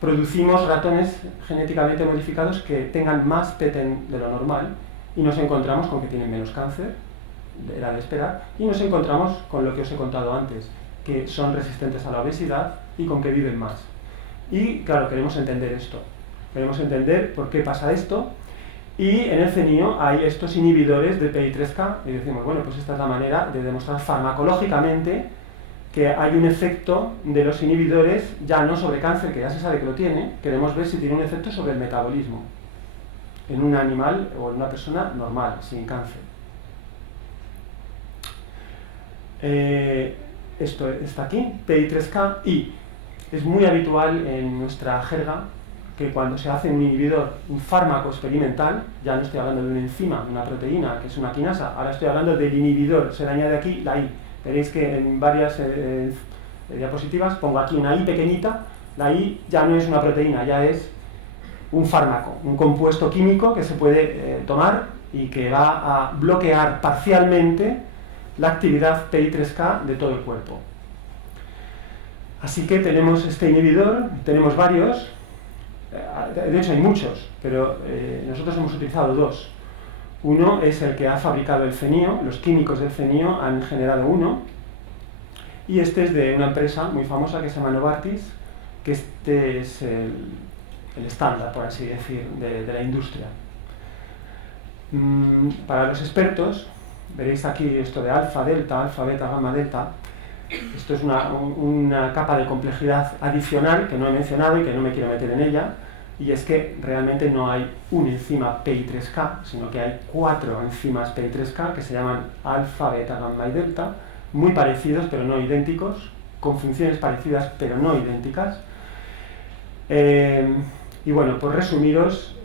Producimos ratones genéticamente modificados que tengan más PTEN de lo normal y nos encontramos con que tienen menos cáncer, era de esperar, y nos encontramos con lo que os he contado antes, que son resistentes a la obesidad y con que viven más. Y claro, queremos entender esto, queremos entender por qué pasa esto, y en el CENIO hay estos inhibidores de PI3K, y decimos, bueno, pues esta es la manera de demostrar farmacológicamente que hay un efecto de los inhibidores, ya no sobre cáncer, que ya se sabe que lo tiene, queremos ver si tiene un efecto sobre el metabolismo, en un animal o en una persona normal, sin cáncer. Esto está aquí, PI3K, y es muy habitual en nuestra jerga que cuando se hace un inhibidor, un fármaco experimental, ya no estoy hablando de una enzima, de una proteína, que es una quinasa, ahora estoy hablando del inhibidor, se le añade aquí la I. Veréis que en varias diapositivas pongo aquí una I pequeñita, la I ya no es una proteína, ya es un fármaco, un compuesto químico que se puede tomar y que va a bloquear parcialmente la actividad PI3K de todo el cuerpo. Así que tenemos este inhibidor, tenemos varios, de hecho hay muchos, pero nosotros hemos utilizado dos. Uno es el que ha fabricado el CENIO, los químicos del CENIO han generado uno, y este es de una empresa muy famosa que se llama Novartis, que este es el estándar, por así decir, de la industria. Para los expertos, veréis aquí esto de alfa, delta, alfa, beta, gamma, delta. Esto es una capa de complejidad adicional que no he mencionado y que no me quiero meter en ella, y es que realmente no hay una enzima PI3K, sino que hay 4 enzimas PI3K que se llaman alfa, beta, gamma y delta, muy parecidos pero no idénticos, con funciones parecidas pero no idénticas. Y bueno, por resumiros,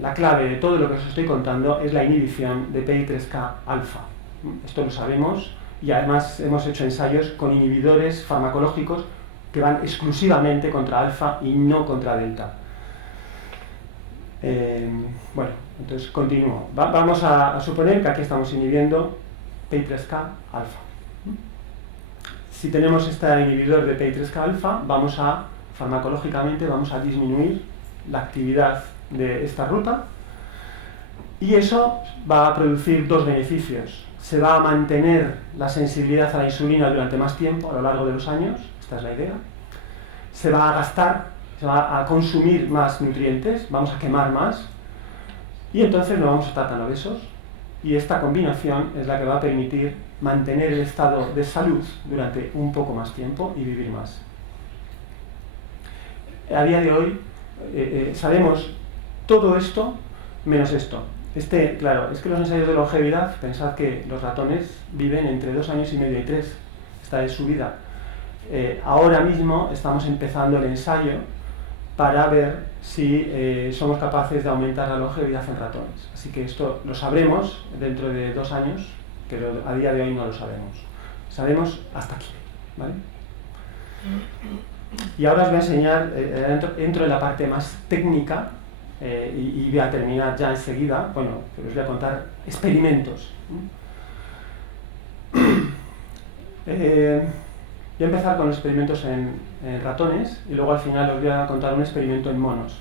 la clave de todo lo que os estoy contando es la inhibición de PI3K alfa. Esto lo sabemos y además hemos hecho ensayos con inhibidores farmacológicos que van exclusivamente contra alfa y no contra delta. Bueno, entonces continúo. Vamos a suponer que aquí estamos inhibiendo PI3K alfa. Si tenemos este inhibidor de PI3K alfa, farmacológicamente vamos a disminuir la actividad de esta ruta y eso va a producir dos beneficios. Se va a mantener la sensibilidad a la insulina durante más tiempo, a lo largo de los años, esta es la idea. Se va a gastar, se va a consumir más nutrientes, vamos a quemar más y entonces no vamos a estar tan obesos y esta combinación es la que va a permitir mantener el estado de salud durante un poco más tiempo y vivir más. A día de hoy sabemos todo esto menos esto. Claro, es que los ensayos de longevidad, pensad que los ratones viven entre 2 años y medio y 3, esta es su vida. Ahora mismo estamos empezando el ensayo para ver si somos capaces de aumentar la longevidad en ratones. Así que esto lo sabremos dentro de 2 años, pero a día de hoy no lo sabemos. Sabemos hasta aquí, ¿vale? Y ahora os voy a enseñar, entro en la parte más técnica y voy a terminar ya enseguida, bueno, pero os voy a contar experimentos. Voy a empezar con los experimentos en ratones y luego al final os voy a contar un experimento en monos.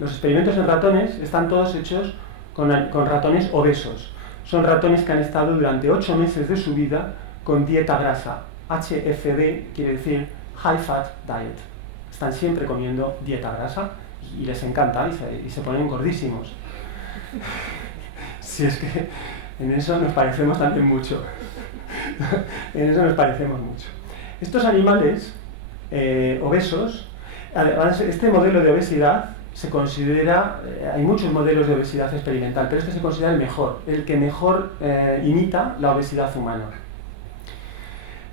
Los experimentos en ratones están todos hechos con ratones obesos. Son ratones que han estado durante 8 meses de su vida con dieta grasa. HFD quiere decir High Fat Diet. Están siempre comiendo dieta grasa y les encanta y se ponen gordísimos. Si es que en eso nos parecemos también mucho. En eso nos parecemos mucho. Estos animales obesos, además este modelo de obesidad se considera, hay muchos modelos de obesidad experimental, pero este se considera el mejor, el que mejor imita la obesidad humana.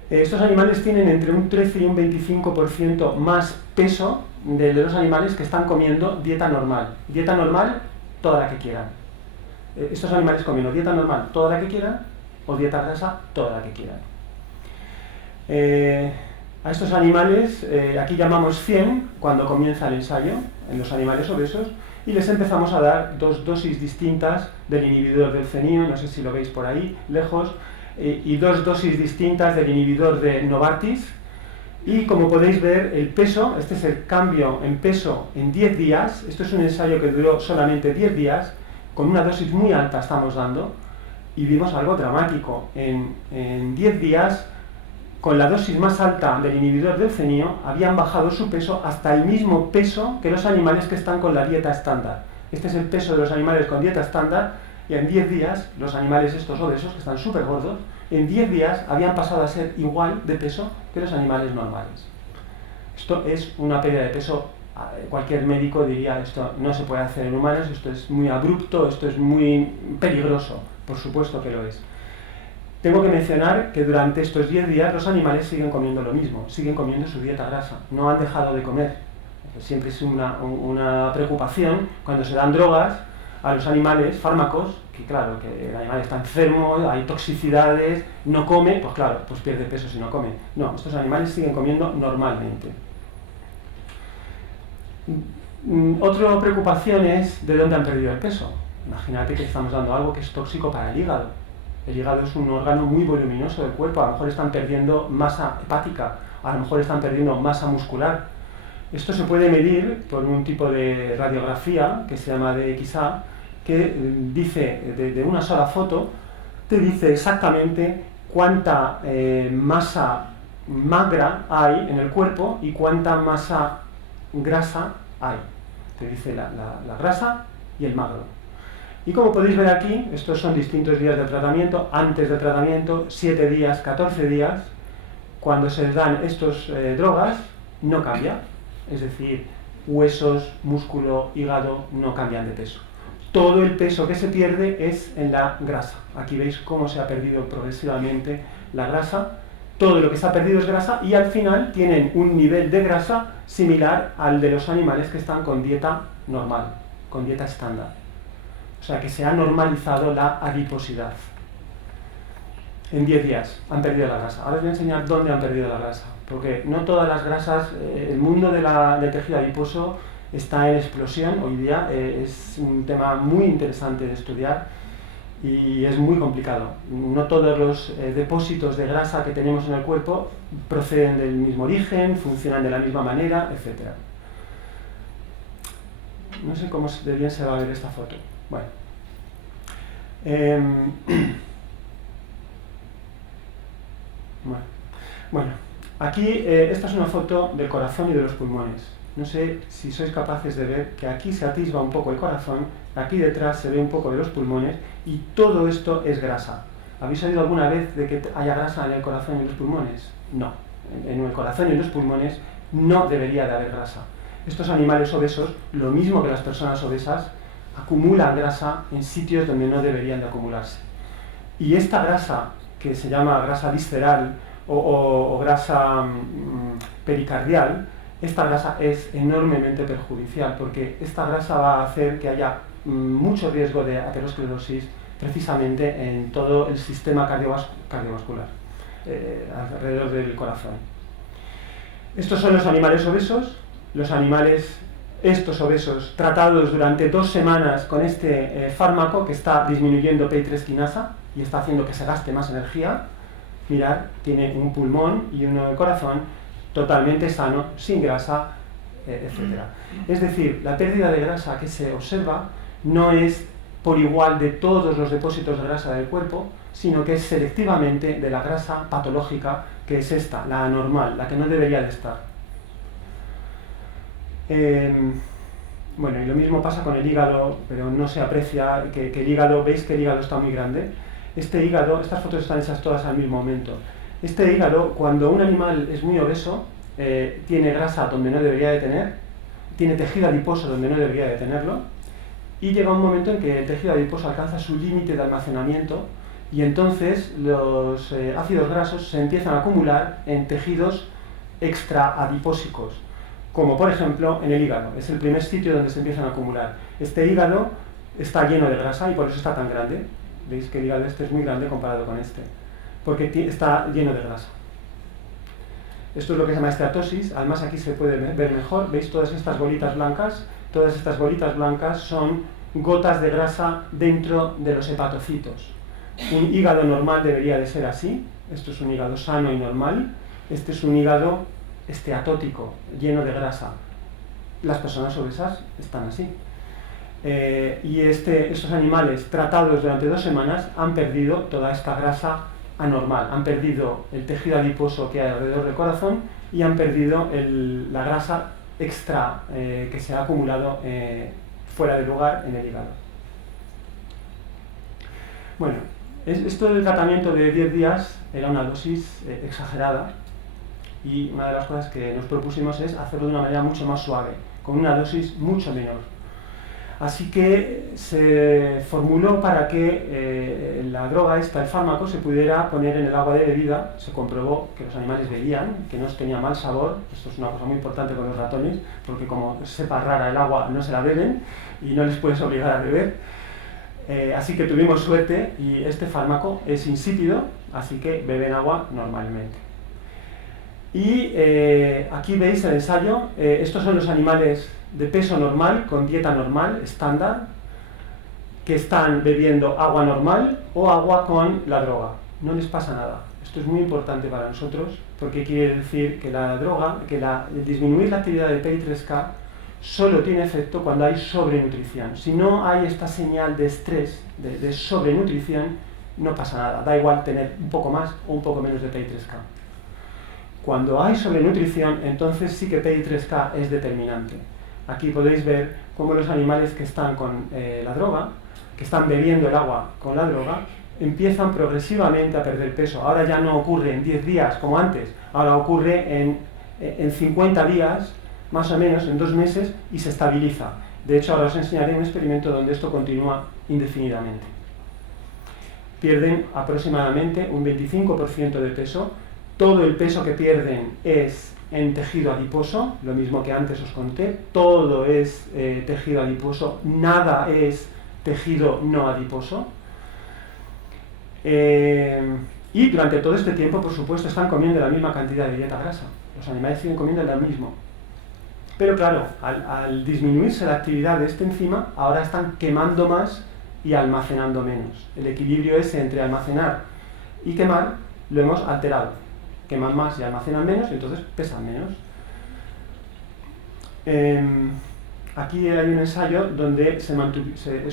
Estos animales tienen entre un 13 y un 25% más peso de los animales que están comiendo dieta normal. Dieta normal, toda la que quieran. Estos animales comiendo dieta normal, toda la que quieran, o dieta grasa, toda la que quieran. A estos animales, aquí llamamos 100 cuando comienza el ensayo, en los animales obesos, y les empezamos a dar 2 dosis distintas del inhibidor del cenio, no sé si lo veis por ahí, lejos, y 2 dosis distintas del inhibidor de Novartis, y como podéis ver, el peso, este es el cambio en peso en 10 días, esto es un ensayo que duró solamente 10 días, con una dosis muy alta estamos dando, y vimos algo dramático, en 10 días, con la dosis más alta del inhibidor del cenio, habían bajado su peso hasta el mismo peso que los animales que están con la dieta estándar. Este es el peso de los animales con dieta estándar, y en 10 días, los animales estos obesos, que están súper gordos, en 10 días habían pasado a ser igual de peso que los animales normales. Esto es una pérdida de peso, cualquier médico diría, esto no se puede hacer en humanos, esto es muy abrupto, esto es muy peligroso, por supuesto que lo es. Tengo que mencionar que durante estos 10 días los animales siguen comiendo lo mismo, siguen comiendo su dieta grasa, no han dejado de comer. Siempre es una preocupación cuando se dan drogas a los animales, fármacos, que claro, que el animal está enfermo, hay toxicidades, no come, pues claro, pues pierde peso si no come. No, estos animales siguen comiendo normalmente. Otra preocupación es de dónde han perdido el peso. Imagínate que estamos dando algo que es tóxico para el hígado. El hígado es un órgano muy voluminoso del cuerpo, a lo mejor están perdiendo masa hepática, a lo mejor están perdiendo masa muscular. Esto se puede medir por un tipo de radiografía que se llama DXA, que dice, de una sola foto, te dice exactamente cuánta masa magra hay en el cuerpo y cuánta masa grasa hay. Te dice la grasa y el magro. Y como podéis ver aquí, estos son distintos días de tratamiento, antes del tratamiento, 7 días, 14 días, cuando se les dan estas drogas, no cambia, es decir, huesos, músculo, hígado no cambian de peso. todo el peso que se pierde es en la grasa. Aquí veis cómo se ha perdido progresivamente la grasa. Todo lo que se ha perdido es grasa y al final tienen un nivel de grasa similar al de los animales que están con dieta normal, con dieta estándar. O sea que se ha normalizado la adiposidad. En 10 días han perdido la grasa. Ahora os voy a enseñar dónde han perdido la grasa, porque no todas las grasas, el mundo del tejido adiposo está en explosión hoy día, es un tema muy interesante de estudiar y es muy complicado. No todos los depósitos de grasa que tenemos en el cuerpo proceden del mismo origen, funcionan de la misma manera, etc. No sé cómo de bien se va a ver esta foto. Bueno. Bueno, aquí esta es una foto del corazón y de los pulmones. No sé si sois capaces de ver que aquí se atisba un poco el corazón, aquí detrás se ve un poco de los pulmones y todo esto es grasa. ¿Habéis oído alguna vez de que haya grasa en el corazón y los pulmones? No. En el corazón y en los pulmones no debería de haber grasa. Estos animales obesos, lo mismo que las personas obesas, acumulan grasa en sitios donde no deberían de acumularse. Y esta grasa, que se llama grasa visceral o grasa pericardial, esta grasa es enormemente perjudicial porque esta grasa va a hacer que haya mucho riesgo de aterosclerosis precisamente en todo el sistema cardiovascular, alrededor del corazón. Estos son los animales obesos, los animales estos obesos tratados durante 2 semanas con este fármaco que está disminuyendo PI3 quinasa y está haciendo que se gaste más energía. Mirad, tiene un pulmón y uno de corazón totalmente sano, sin grasa, etc. Es decir, la pérdida de grasa que se observa no es por igual de todos los depósitos de grasa del cuerpo, sino que es selectivamente de la grasa patológica, que es esta, la anormal, la que no debería de estar. Bueno, y lo mismo pasa con el hígado, pero no se aprecia que el hígado, veis que el hígado está muy grande. Este hígado, estas fotos están hechas todas al mismo momento. Este hígado, cuando un animal es muy obeso, tiene grasa donde no debería de tener, tiene tejido adiposo donde no debería de tenerlo, y llega un momento en que el tejido adiposo alcanza su límite de almacenamiento y entonces los ácidos grasos se empiezan a acumular en tejidos extraadipósicos, como por ejemplo en el hígado. Es el primer sitio donde se empiezan a acumular. Este hígado está lleno de grasa y por eso está tan grande. Veis que el hígado este es muy grande comparado con este, porque está lleno de grasa. Esto es lo que se llama esteatosis. Además aquí se puede ver mejor. ¿Veis todas estas bolitas blancas? Todas estas bolitas blancas son gotas de grasa dentro de los hepatocitos. Un hígado normal debería de ser así. Esto es un hígado sano y normal. Este es un hígado esteatótico, lleno de grasa. Las personas obesas están así. Y estos animales tratados durante 2 semanas han perdido toda esta grasa anormal, han perdido el tejido adiposo que hay alrededor del corazón y han perdido la grasa extra que se ha acumulado fuera de lugar en el hígado. Bueno, esto del tratamiento de 10 días era una dosis exagerada y una de las cosas que nos propusimos es hacerlo de una manera mucho más suave, con una dosis mucho menor. Así que se formuló para que la droga esta, el fármaco, se pudiera poner en el agua de bebida. Se comprobó que los animales bebían, que no tenía mal sabor. Esto es una cosa muy importante con los ratones, porque como sepa rara el agua no se la beben y no les puedes obligar a beber. Así que tuvimos suerte y este fármaco es insípido, así que beben agua normalmente. Y aquí veis el ensayo. Estos son los animales de peso normal, con dieta normal, estándar, que están bebiendo agua normal o agua con la droga. No les pasa nada. Esto es muy importante para nosotros, porque quiere decir que la droga, disminuir la actividad de PI3K solo tiene efecto cuando hay sobrenutrición. Si no hay esta señal de estrés, de sobrenutrición, no pasa nada. Da igual tener un poco más o un poco menos de PI3K. Cuando hay sobrenutrición, entonces sí que PI3K es determinante. Aquí podéis ver cómo los animales que están con la droga, que están bebiendo el agua con la droga, empiezan progresivamente a perder peso. Ahora ya no ocurre en 10 días como antes, ahora ocurre en 50 días, más o menos, en 2 meses, y se estabiliza. De hecho, ahora os enseñaré un experimento donde esto continúa indefinidamente. Pierden aproximadamente un 25% de peso. Todo el peso que pierden es en tejido adiposo, lo mismo que antes os conté. Todo es tejido adiposo, nada es tejido no adiposo. Y durante todo este tiempo, por supuesto, están comiendo la misma cantidad de dieta grasa. Los animales siguen comiendo lo mismo. Pero claro, al disminuirse la actividad de este enzima, ahora están quemando más y almacenando menos. El equilibrio ese entre almacenar y quemar lo hemos alterado. Queman más y almacenan menos, y entonces pesan menos. Aquí hay un ensayo donde es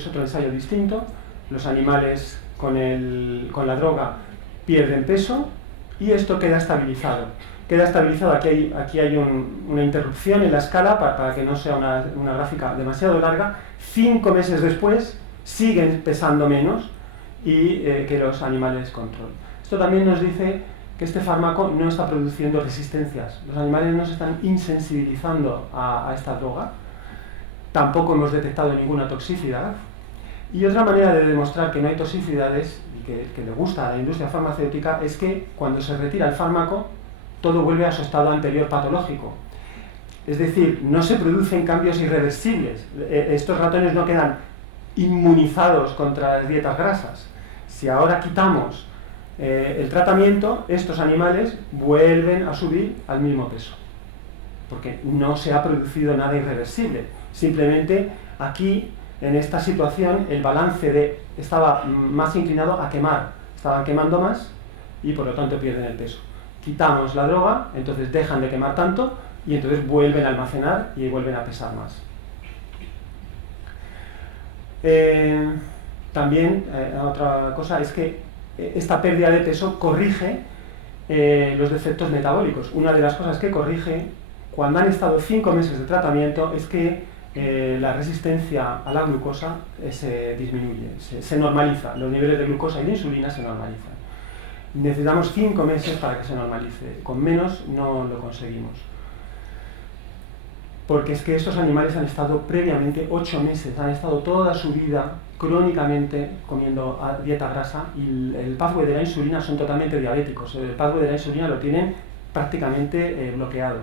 otro ensayo distinto. Los animales con la droga pierden peso y esto queda estabilizado. Queda estabilizado, aquí hay una interrupción en la escala para que no sea una gráfica demasiado larga. 5 meses después siguen pesando menos y que los animales controlan. Esto también nos dice que este fármaco no está produciendo resistencias. Los animales no se están insensibilizando a esta droga. Tampoco hemos detectado ninguna toxicidad. Y otra manera de demostrar que no hay toxicidades y que le gusta a la industria farmacéutica es que cuando se retira el fármaco, todo vuelve a su estado anterior patológico. Es decir, no se producen cambios irreversibles. Estos ratones no quedan inmunizados contra las dietas grasas. Si ahora quitamos el tratamiento, estos animales vuelven a subir al mismo peso, porque no se ha producido nada irreversible. Simplemente aquí, en esta situación, el balance estaba más inclinado a quemar. Estaban quemando más y por lo tanto pierden el peso. Quitamos la droga, entonces dejan de quemar tanto y entonces vuelven a almacenar y vuelven a pesar más. También otra cosa es que esta pérdida de peso corrige los defectos metabólicos. Una de las cosas que corrige cuando han estado 5 meses de tratamiento es que la resistencia a la glucosa se disminuye, se normaliza. Los niveles de glucosa y de insulina se normalizan. Necesitamos 5 meses para que se normalice. Con menos no lo conseguimos. Porque es que estos animales han estado previamente 8 meses, han estado toda su vida crónicamente comiendo dieta grasa y el pathway de la insulina son totalmente diabéticos. El pathway de la insulina lo tienen prácticamente bloqueado.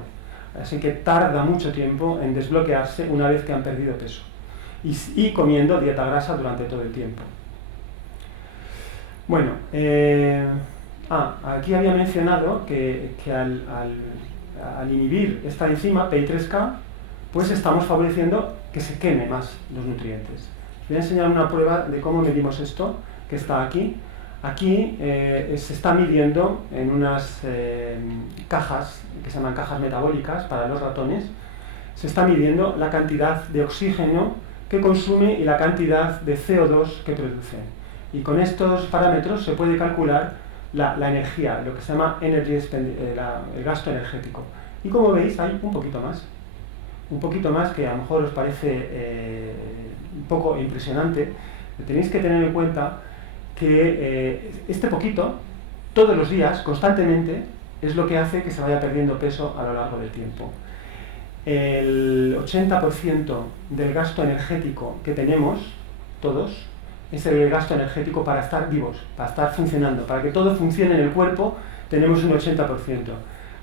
Así que tarda mucho tiempo en desbloquearse una vez que han perdido peso. Y comiendo dieta grasa durante todo el tiempo. Bueno, aquí había mencionado que al inhibir esta enzima PI3K, pues estamos favoreciendo que se queme más los nutrientes. Voy a enseñar una prueba de cómo medimos esto, que está aquí. Aquí se está midiendo en unas cajas, que se llaman cajas metabólicas para los ratones, se está midiendo la cantidad de oxígeno que consume y la cantidad de CO2 que produce. Y con estos parámetros se puede calcular la energía, lo que se llama el gasto energético. Y como veis, hay un poquito más que a lo mejor os parece un poco impresionante. Tenéis que tener en cuenta que este poquito, todos los días, constantemente, es lo que hace que se vaya perdiendo peso a lo largo del tiempo. El 80% del gasto energético que tenemos, todos, es el gasto energético para estar vivos, para estar funcionando. Para que todo funcione en el cuerpo, tenemos un 80%.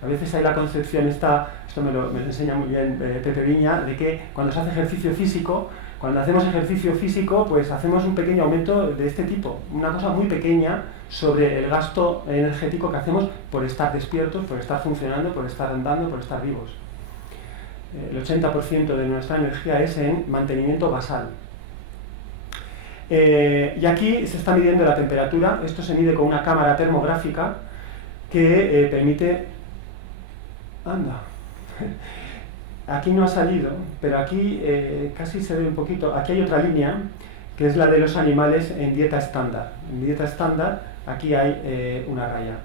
A veces hay la concepción, esto me lo enseña muy bien Pepe Viña, de que cuando se hace ejercicio físico, cuando hacemos ejercicio físico, pues hacemos un pequeño aumento de este tipo, una cosa muy pequeña sobre el gasto energético que hacemos por estar despiertos, por estar funcionando, por estar andando, por estar vivos. El 80% de nuestra energía es en mantenimiento basal. Y aquí se está midiendo la temperatura. Esto se mide con una cámara termográfica que permite... Anda. Aquí no ha salido, pero aquí casi se ve un poquito. Aquí hay otra línea, que es la de los animales en dieta estándar. En dieta estándar, aquí hay una raya.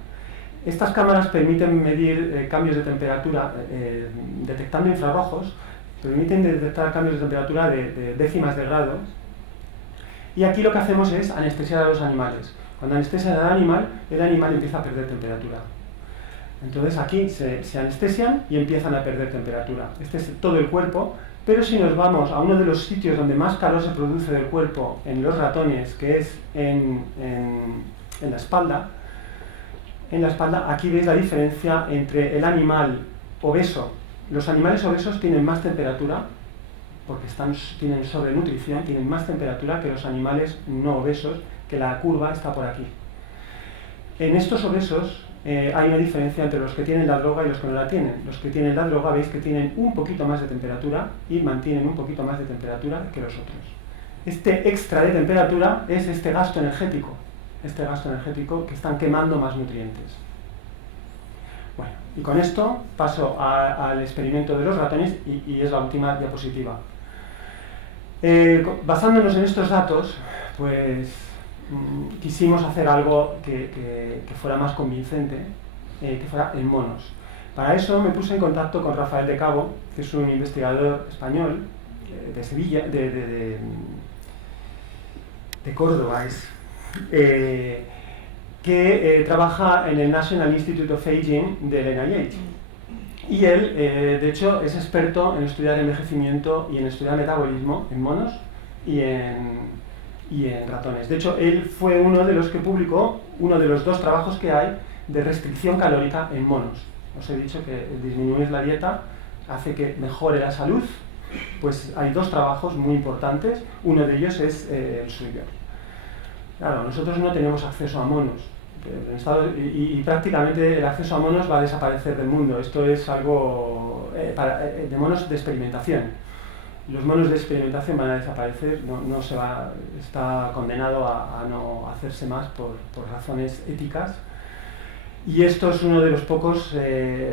Estas cámaras permiten medir cambios de temperatura, detectando infrarrojos, permiten detectar cambios de temperatura de décimas de grado. Y aquí lo que hacemos es anestesiar a los animales. Cuando anestesian al animal, el animal empieza a perder temperatura. Entonces aquí se anestesian y empiezan a perder temperatura. Este es todo el cuerpo, Pero si nos vamos a uno de los sitios donde más calor se produce del cuerpo en los ratones, que es en la espalda, aquí veis la diferencia entre el animal obeso. Los animales obesos tienen más temperatura, porque tienen sobrenutrición, tienen más temperatura que los animales no obesos, que la curva está por aquí. En estos obesos hay una diferencia entre los que tienen la droga y los que no la tienen. Los que tienen la droga veis que tienen un poquito más de temperatura y mantienen un poquito más de temperatura que los otros. Este extra de temperatura es este gasto energético que están quemando más nutrientes. Bueno, y con esto paso al experimento de los ratones y es la última diapositiva. Basándonos en estos datos, pues quisimos hacer algo que fuera más convincente, que fuera en monos. Para eso me puse en contacto con Rafael de Cabo, que es un investigador español de Sevilla, de Córdoba, que trabaja en el National Institute of Aging del NIH. Y él, de hecho, es experto en estudiar envejecimiento y en estudiar metabolismo en monos y en ratones. De hecho, él fue uno de los que publicó uno de los 2 trabajos que hay de restricción calórica en monos. Os he dicho que el disminuir la dieta hace que mejore la salud. Pues hay 2 trabajos muy importantes, uno de ellos es el suyo. Claro, nosotros no tenemos acceso a monos y prácticamente el acceso a monos va a desaparecer del mundo. Esto es algo de monos de experimentación. Los monos de experimentación van a desaparecer, está condenado a no hacerse más por razones éticas. Y esto es uno de los pocos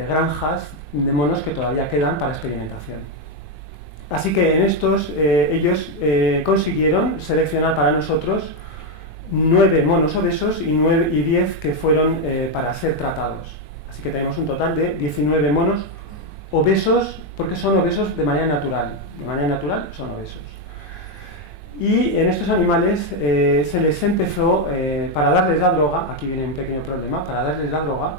granjas de monos que todavía quedan para experimentación. Así que en estos ellos consiguieron seleccionar para nosotros 9 monos obesos y 10 que fueron para ser tratados. Así que tenemos un total de 19 monos obesos, porque son obesos de manera natural. De manera natural son obesos. Y en estos animales se les empezó, para darles la droga, aquí viene un pequeño problema, para darles la droga,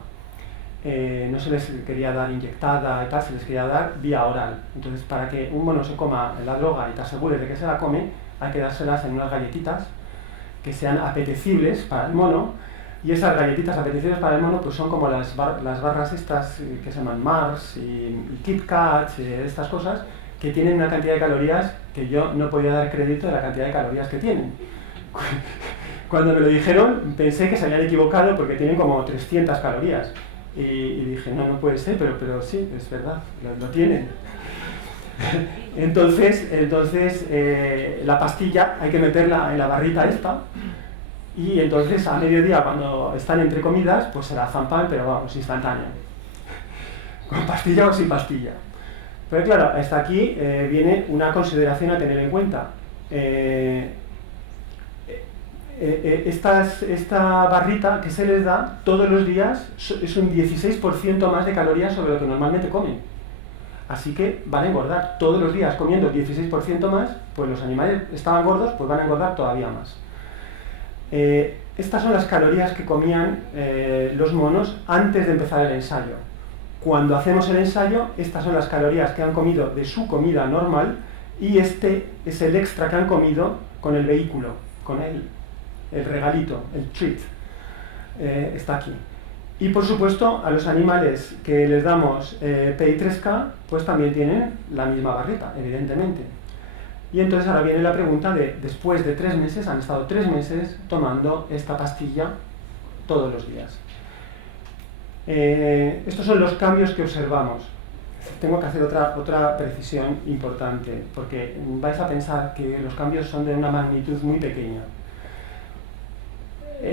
no se les quería dar inyectada y tal, se les quería dar vía oral. Entonces, para que un mono se coma la droga y te asegures de que se la come, hay que dárselas en unas galletitas que sean apetecibles para el mono, y esas galletitas apetecibles para el mono pues son como las barras estas que se llaman Mars y Kit Kat, estas cosas que tienen una cantidad de calorías que yo no podía dar crédito de la cantidad de calorías que tienen. Cuando me lo dijeron pensé que se habían equivocado porque tienen como 300 calorías y dije no puede ser, pero sí, es verdad, lo tienen. Entonces la pastilla hay que meterla en la barrita esta y entonces a mediodía cuando están entre comidas pues se la zampan, pero vamos, instantáneo, con pastilla o sin pastilla. Pero claro, hasta aquí viene una consideración a tener en cuenta. Esta barrita que se les da todos los días es un 16% más de calorías sobre lo que normalmente comen. Así que van a engordar todos los días comiendo 16% más, pues los animales estaban gordos, pues van a engordar todavía más. Estas son las calorías que comían los monos antes de empezar el ensayo. Cuando hacemos el ensayo, estas son las calorías que han comido de su comida normal y este es el extra que han comido con el vehículo, con el regalito, el treat. Está aquí. Y por supuesto, a los animales que les damos PI3K, pues también tienen la misma barrita, evidentemente. Y entonces ahora viene la pregunta de, después de 3 meses, han estado 3 meses tomando esta pastilla todos los días. Estos son los cambios que observamos. Tengo que hacer otra precisión importante, porque vais a pensar que los cambios son de una magnitud muy pequeña.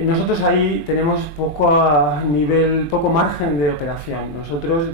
Nosotros ahí tenemos poco margen de operación. Nosotros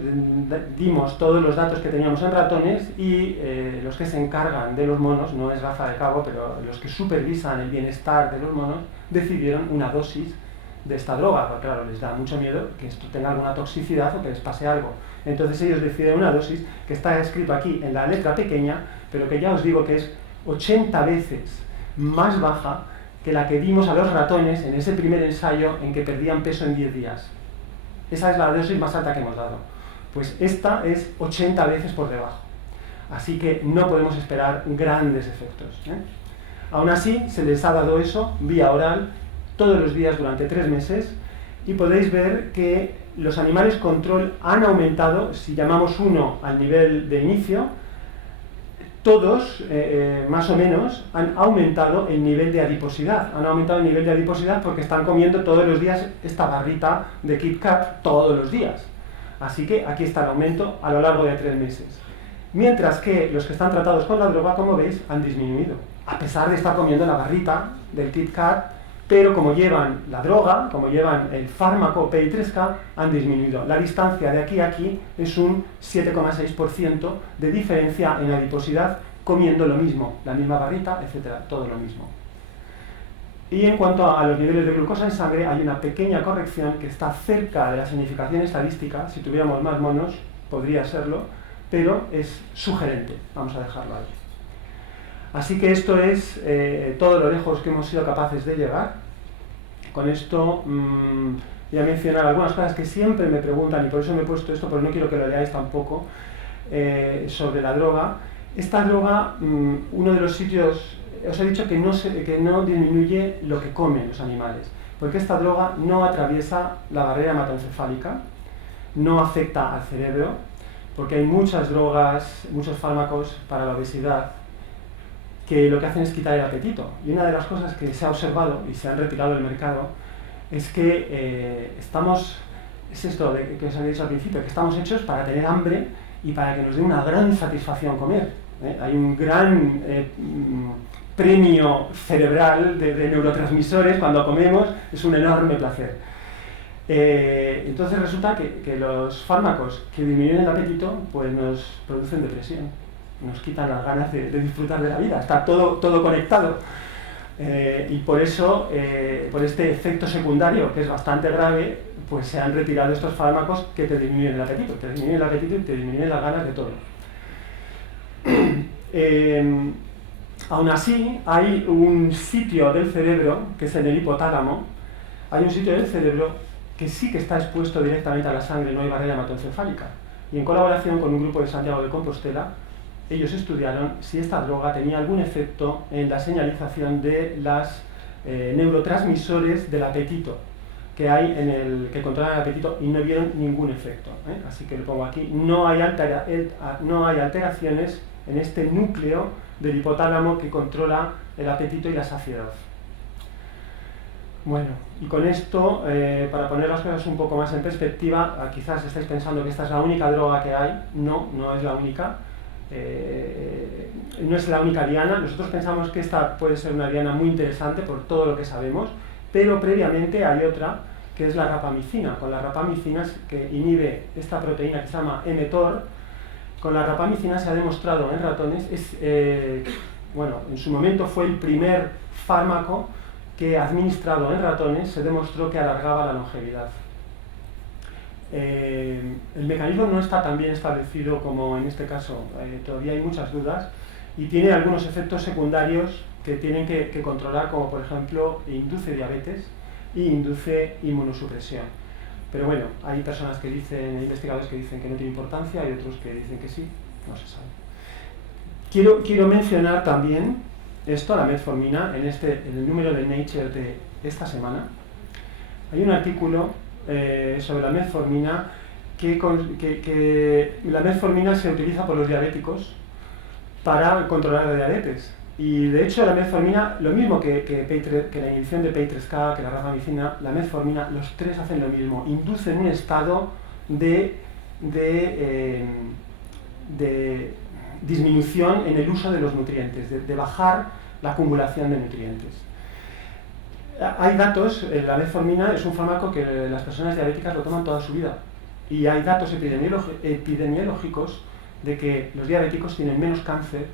dimos todos los datos que teníamos en ratones y los que se encargan de los monos, no es Rafa de Cabo, pero los que supervisan el bienestar de los monos, decidieron una dosis de esta droga, porque claro, les da mucho miedo que esto tenga alguna toxicidad o que les pase algo. Entonces ellos deciden una dosis que está escrito aquí en la letra pequeña, pero que ya os digo que es 80 veces más baja que la que dimos a los ratones en ese primer ensayo en que perdían peso en 10 días. Esa es la dosis más alta que hemos dado. Pues esta es 80 veces por debajo. Así que no podemos esperar grandes efectos, ¿eh? Aún así, se les ha dado eso vía oral todos los días durante 3 meses y podéis ver que los animales control han aumentado, si llamamos 1 al nivel de inicio, todos, más o menos, han aumentado el nivel de adiposidad. Han aumentado el nivel de adiposidad porque están comiendo todos los días esta barrita de Kit Kat todos los días. Así que aquí está el aumento a lo largo de 3 meses. Mientras que los que están tratados con la droga, como veis, han disminuido. A pesar de estar comiendo la barrita del Kit Kat, pero como llevan la droga, como llevan el fármaco PI3K, han disminuido. La distancia de aquí a aquí es un 7,6% de diferencia en adiposidad comiendo lo mismo, la misma barrita, etcétera, todo lo mismo. Y en cuanto a los niveles de glucosa en sangre, hay una pequeña corrección que está cerca de la significación estadística. Si tuviéramos más monos, podría serlo, pero es sugerente. Vamos a dejarlo ahí. Así que esto es todo lo lejos que hemos sido capaces de llegar. Con esto voy a mencionar algunas cosas que siempre me preguntan, y por eso me he puesto esto, porque no quiero que lo leáis tampoco, sobre la droga. Esta droga, uno de los sitios, os he dicho que no disminuye lo que comen los animales, porque esta droga no atraviesa la barrera hematoencefálica, no afecta al cerebro, porque hay muchas drogas, muchos fármacos para la obesidad, que lo que hacen es quitar el apetito. Y una de las cosas que se ha observado y se han retirado del mercado es que es esto que os he dicho al principio, que estamos hechos para tener hambre y para que nos dé una gran satisfacción comer. Hay un gran premio cerebral de neurotransmisores cuando comemos, es un enorme placer. Entonces resulta que los fármacos que disminuyen el apetito pues nos producen depresión. Nos quitan las ganas de disfrutar de la vida, está todo conectado. Y por eso, por este efecto secundario, que es bastante grave, pues se han retirado estos fármacos que te disminuyen el apetito. Te disminuyen el apetito y te disminuyen las ganas de todo. Aún así, hay un sitio del cerebro, que es en el hipotálamo, hay un sitio del cerebro que sí que está expuesto directamente a la sangre, no hay barrera hematoencefálica. Y en colaboración con un grupo de Santiago de Compostela, ellos estudiaron si esta droga tenía algún efecto en la señalización de los neurotransmisores del apetito que hay que controlan el apetito, y no vieron ningún efecto. Así que lo pongo aquí, no hay alteraciones en este núcleo del hipotálamo que controla el apetito y la saciedad. Bueno, y con esto, para poner las cosas un poco más en perspectiva, quizás estáis pensando que esta es la única droga que hay. No es la única. No es la única diana. Nosotros pensamos que esta puede ser una diana muy interesante por todo lo que sabemos, pero previamente hay otra, que es la rapamicina. Con la rapamicina, que inhibe esta proteína que se llama mTOR, con la rapamicina se ha demostrado en ratones, en su momento fue el primer fármaco que administrado en ratones se demostró que alargaba la longevidad. El mecanismo no está tan bien establecido como en este caso, todavía hay muchas dudas, y tiene algunos efectos secundarios que tienen que controlar, como por ejemplo induce diabetes y induce inmunosupresión. Pero bueno, hay personas que dicen, hay investigadores que dicen que no tiene importancia y otros que dicen que sí, no se sabe. Quiero mencionar también esto, la metformina, en el número de Nature de esta semana. Hay un artículo sobre la metformina, que la metformina se utiliza por los diabéticos para controlar la diabetes. Y de hecho la metformina, lo mismo que la inhibición de PI3K, que la rapamicina, la metformina, los tres hacen lo mismo, inducen un estado de disminución en el uso de los nutrientes, de bajar la acumulación de nutrientes. Hay datos, la metformina es un fármaco que las personas diabéticas lo toman toda su vida, y hay datos epidemiológicos de que los diabéticos tienen menos cáncer,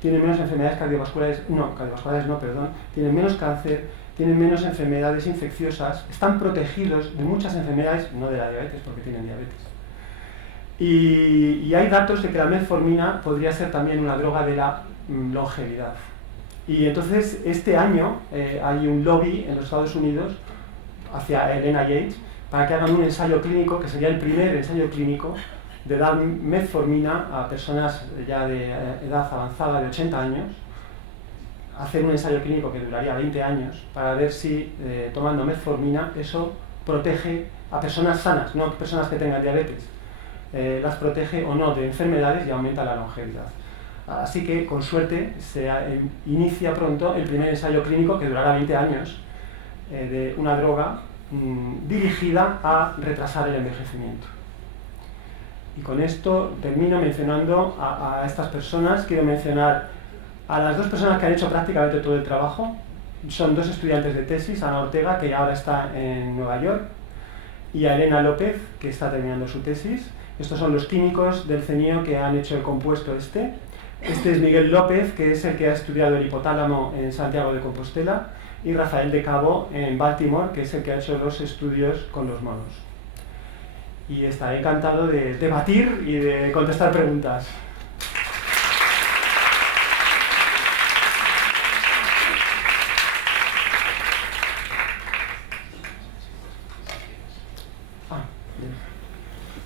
tienen menos enfermedades tienen menos cáncer, tienen menos enfermedades infecciosas, están protegidos de muchas enfermedades, no de la diabetes porque tienen diabetes. Y hay datos de que la metformina podría ser también una droga de la longevidad. Y entonces este año hay un lobby en los Estados Unidos hacia el NIH para que hagan un ensayo clínico, que sería el primer ensayo clínico de dar metformina a personas ya de edad avanzada, de 80 años, hacer un ensayo clínico que duraría 20 años para ver si tomando metformina eso protege a personas sanas, no a personas que tengan diabetes, las protege o no de enfermedades y aumenta la longevidad. Así que, con suerte, se inicia pronto el primer ensayo clínico que durará 20 años de una droga dirigida a retrasar el envejecimiento. Y con esto termino mencionando a estas personas. Quiero mencionar a las dos personas que han hecho prácticamente todo el trabajo. Son dos estudiantes de tesis, Ana Ortega, que ahora está en Nueva York, y a Elena López, que está terminando su tesis. Estos son los químicos del CENIO que han hecho el compuesto este. Este es Miguel López, que es el que ha estudiado el hipotálamo en Santiago de Compostela, y Rafael de Cabo en Baltimore, que es el que ha hecho los estudios con los monos. Y estaré encantado de debatir y de contestar preguntas.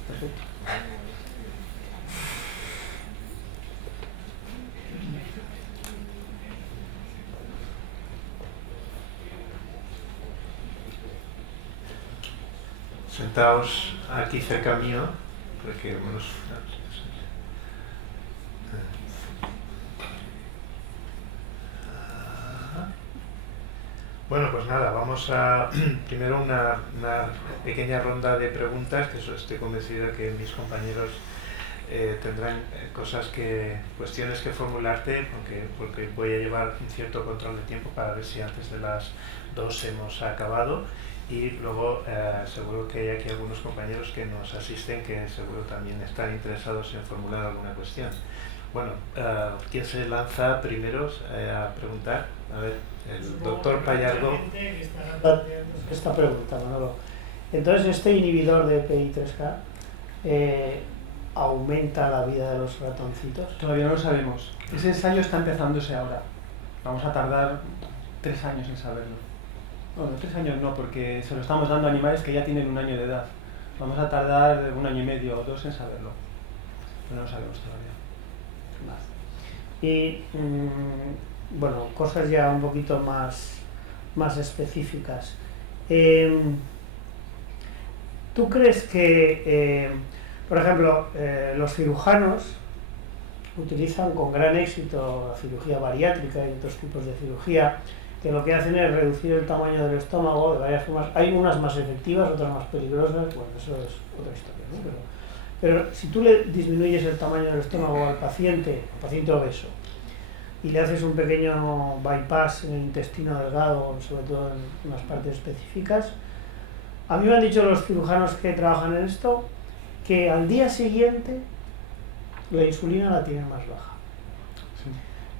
Perfecto. Sentaos aquí cerca mío, porque menos... Bueno, pues nada, vamos a primero una pequeña ronda de preguntas, que estoy convencido que mis compañeros tendrán cuestiones que formularte, porque voy a llevar un cierto control de tiempo para ver si antes de las 2 hemos acabado. Y luego seguro que hay aquí algunos compañeros que nos asisten que seguro también están interesados en formular alguna cuestión. Bueno, ¿quién se lanza primero a preguntar? A ver, el doctor Pallardo. Esta pregunta, Manolo. Entonces, ¿este inhibidor de PI3K aumenta la vida de los ratoncitos? Todavía no lo sabemos. Ese ensayo está empezándose ahora. Vamos a tardar 3 años en saberlo. Bueno, 3 años no, porque se lo estamos dando a animales que ya tienen 1 año de edad. Vamos a tardar 1 año y medio o 2 en saberlo. Pero no lo sabemos todavía. Y, bueno, cosas ya un poquito más específicas. ¿Tú crees que, por ejemplo, los cirujanos utilizan con gran éxito la cirugía bariátrica y otros tipos de cirugía, que lo que hacen es reducir el tamaño del estómago de varias formas? Hay unas más efectivas, otras más peligrosas, bueno, eso es otra historia, ¿no? Pero si tú le disminuyes el tamaño del estómago al paciente obeso, y le haces un pequeño bypass en el intestino delgado, sobre todo en unas partes específicas, a mí me han dicho los cirujanos que trabajan en esto que al día siguiente la insulina la tienen más baja.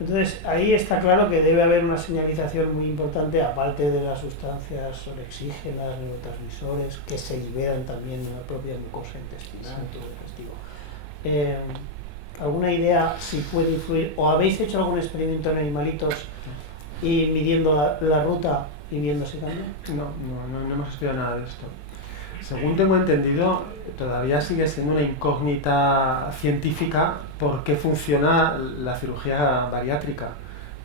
Entonces, ahí está claro que debe haber una señalización muy importante, aparte de las sustancias sorexígenas, neurotransmisores, que se liberan también en la propia mucosa intestinal, todo digestivo. ¿Alguna idea si puede influir? ¿O habéis hecho algún experimento en animalitos y midiendo la ruta y viendo ese cambio? No hemos estudiado nada de esto. Según tengo entendido, todavía sigue siendo una incógnita científica por qué funciona la cirugía bariátrica.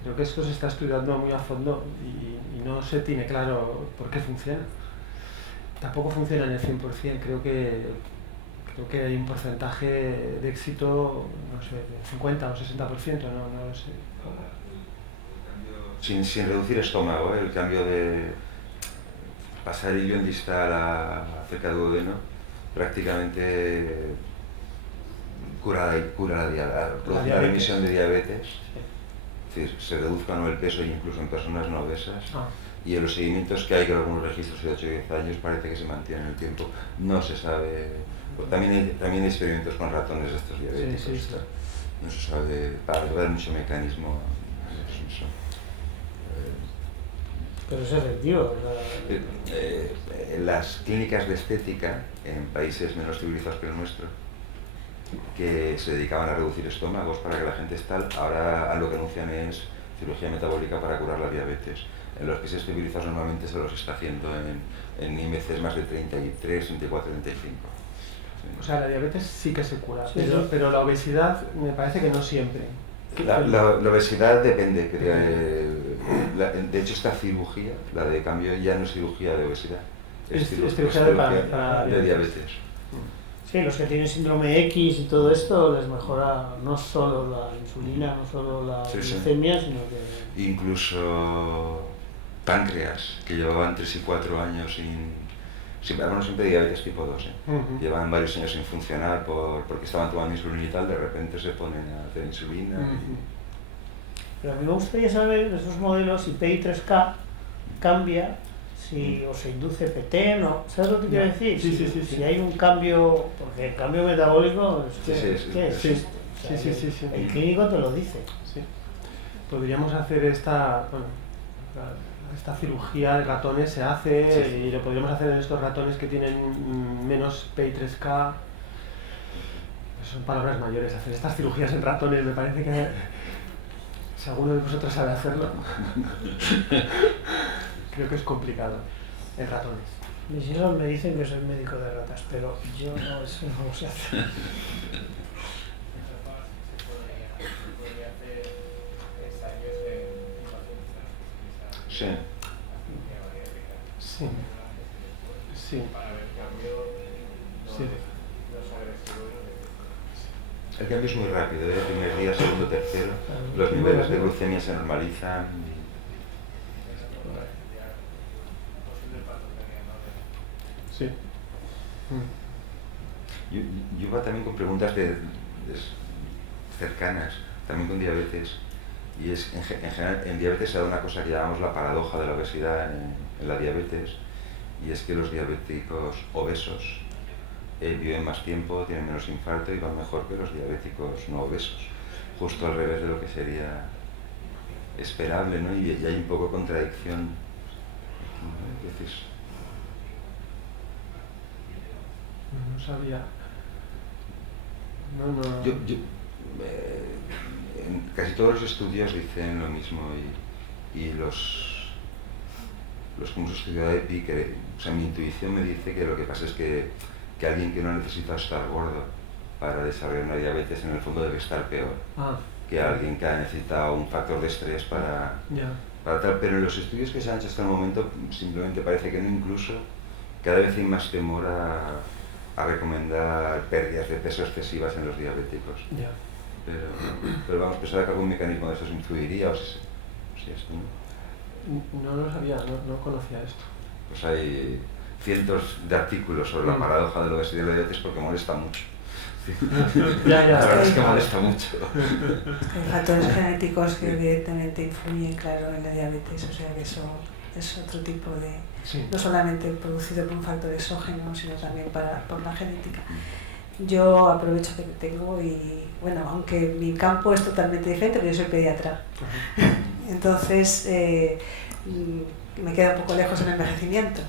Creo que esto se está estudiando muy a fondo y no se tiene claro por qué funciona. Tampoco funciona en el 100%, creo que hay un porcentaje de éxito, no sé, de 50 o 60%, no lo sé. Sin reducir estómago, el cambio de pasar el ilion distal a cerca de duodeno prácticamente cura la remisión de diabetes, es decir, se reduzca o no el peso incluso en personas no obesas. Y en los seguimientos que hay, con algunos registros de 8 o 10 años, parece que se mantiene en el tiempo. No se sabe. También hay experimentos con ratones de estos diabéticos. Sí. No se sabe, para ver mucho mecanismo. Pero es efectivo. Las clínicas de estética en países menos civilizados que el nuestro, que se dedicaban a reducir estómagos para que la gente esté, ahora lo que anuncian es cirugía metabólica para curar la diabetes. En los países civilizados normalmente se los está haciendo en IMCs más de 33, 34, 35. O sea, la diabetes sí que se cura, Sí, sí. pero la obesidad me parece que no siempre. La obesidad depende. De hecho, esta cirugía, la de cambio, ya no es cirugía de obesidad. Es cirugía para de diabetes. Sí, los que tienen síndrome X y todo esto les mejora no solo la insulina, no solo la glicemia, sino que... Incluso páncreas, que llevaban 3 y 4 años siempre diabetes tipo 2, llevan varios años sin funcionar porque estaban tomando insulina y tal, de repente se ponen a hacer insulina. Pero a mí me gustaría saber de esos modelos si PI3K cambia, si o se induce PT, ¿no? ¿Sabes lo que quiero decir? Sí. Si hay un cambio, porque el cambio metabólico existe. El clínico te lo dice. Sí. Podríamos hacer esta cirugía de ratones, se hace y lo podríamos hacer en estos ratones que tienen menos PI3K. Son palabras mayores, hacer estas cirugías en ratones me parece que si alguno de vosotros sabe hacerlo creo que es complicado en ratones. Mis hijos me dicen que soy médico de ratas, pero yo no, eso no lo sé hacer. Sí. El cambio es muy rápido, el primer día, segundo, tercero, los niveles de glucemia se normalizan. Sí. Yo iba también con preguntas cercanas, también con diabetes. Y es, en general, en diabetes se da una cosa que llamamos la paradoja de la obesidad en la diabetes, y es que los diabéticos obesos viven más tiempo, tienen menos infarto y van mejor que los diabéticos no obesos. Justo al revés de lo que sería esperable, ¿no? Y hay un poco contradicción. ¿Qué dices? No sabía. En casi todos los estudios dicen lo mismo y los que hemos estudiado de EPI, o sea, mi intuición me dice que lo que pasa es que alguien que no necesita estar gordo para desarrollar una diabetes en el fondo debe estar peor que alguien que ha necesitado un factor de estrés para tal. Pero en los estudios que se han hecho hasta el momento simplemente parece que no, incluso cada vez hay más temor a recomendar pérdidas de peso excesivas en los diabéticos. Pero vamos, pensaba que algún mecanismo de esos influiría, o si esto, ¿no? No lo sabía, no conocía esto. Pues hay cientos de artículos sobre la paradoja de la obesidad y la diabetes porque molesta mucho. La verdad es que molesta mucho. Hay factores genéticos que evidentemente influyen, claro, en la diabetes, o sea que eso es otro tipo de... No solamente producido por un factor exógeno, sino también por la genética. Yo aprovecho que te tengo y, bueno, aunque mi campo es totalmente diferente, pero yo soy pediatra. Entonces, me queda un poco lejos en el envejecimiento.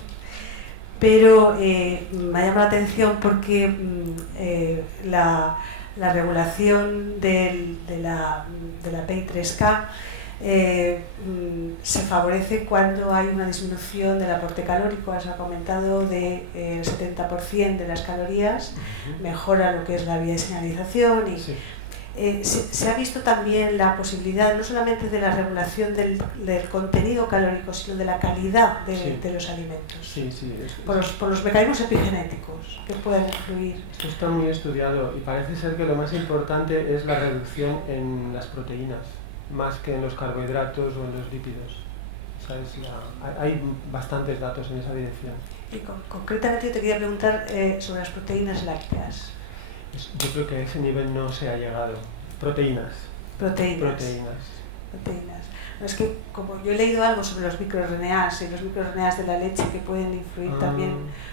Pero me ha llamado la atención porque la regulación de la PI3K se favorece cuando hay una disminución del aporte calórico, has comentado, del 70% de las calorías, mejora lo que es la vía de señalización y se ha visto también la posibilidad no solamente de la regulación del contenido calórico, sino de la calidad de los alimentos, por los mecanismos epigenéticos que pueden influir. Esto está muy estudiado y parece ser que lo más importante es la reducción en las proteínas, más que en los carbohidratos o en los lípidos. Hay bastantes datos en esa dirección. Y concretamente yo te quería preguntar sobre las proteínas lácteas. Yo creo que a ese nivel no se ha llegado. Proteínas. No, es que como yo he leído algo sobre los microRNAs y los microRNAs de la leche que pueden influir también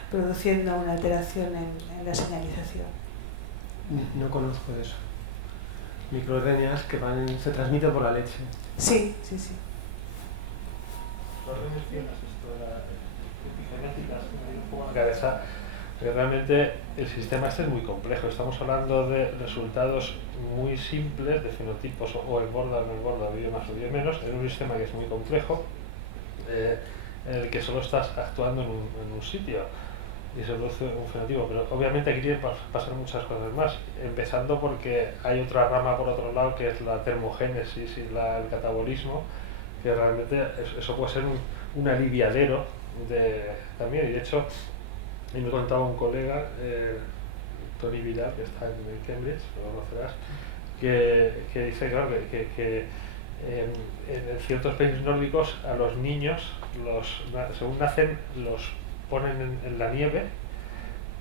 produciendo una alteración en la señalización. No conozco de eso. MicroRNAs que se transmiten por la leche. Sí. Pero realmente el sistema este es muy complejo. Estamos hablando de resultados muy simples, de fenotipos o engorda o no engorda, vive más o vive menos, en un sistema que es muy complejo, en el que solo estás actuando en un sitio. y se produce un fenotipo, pero obviamente aquí tienen que pasar muchas cosas más, empezando porque hay otra rama por otro lado que es la termogénesis y el catabolismo, que realmente eso puede ser un aliviadero también, y de hecho y me contaba un colega, Tony Villar, que está en Cambridge, lo conocerás, que dice claro, que en ciertos países nórdicos a los niños, según nacen, los ponen en la nieve,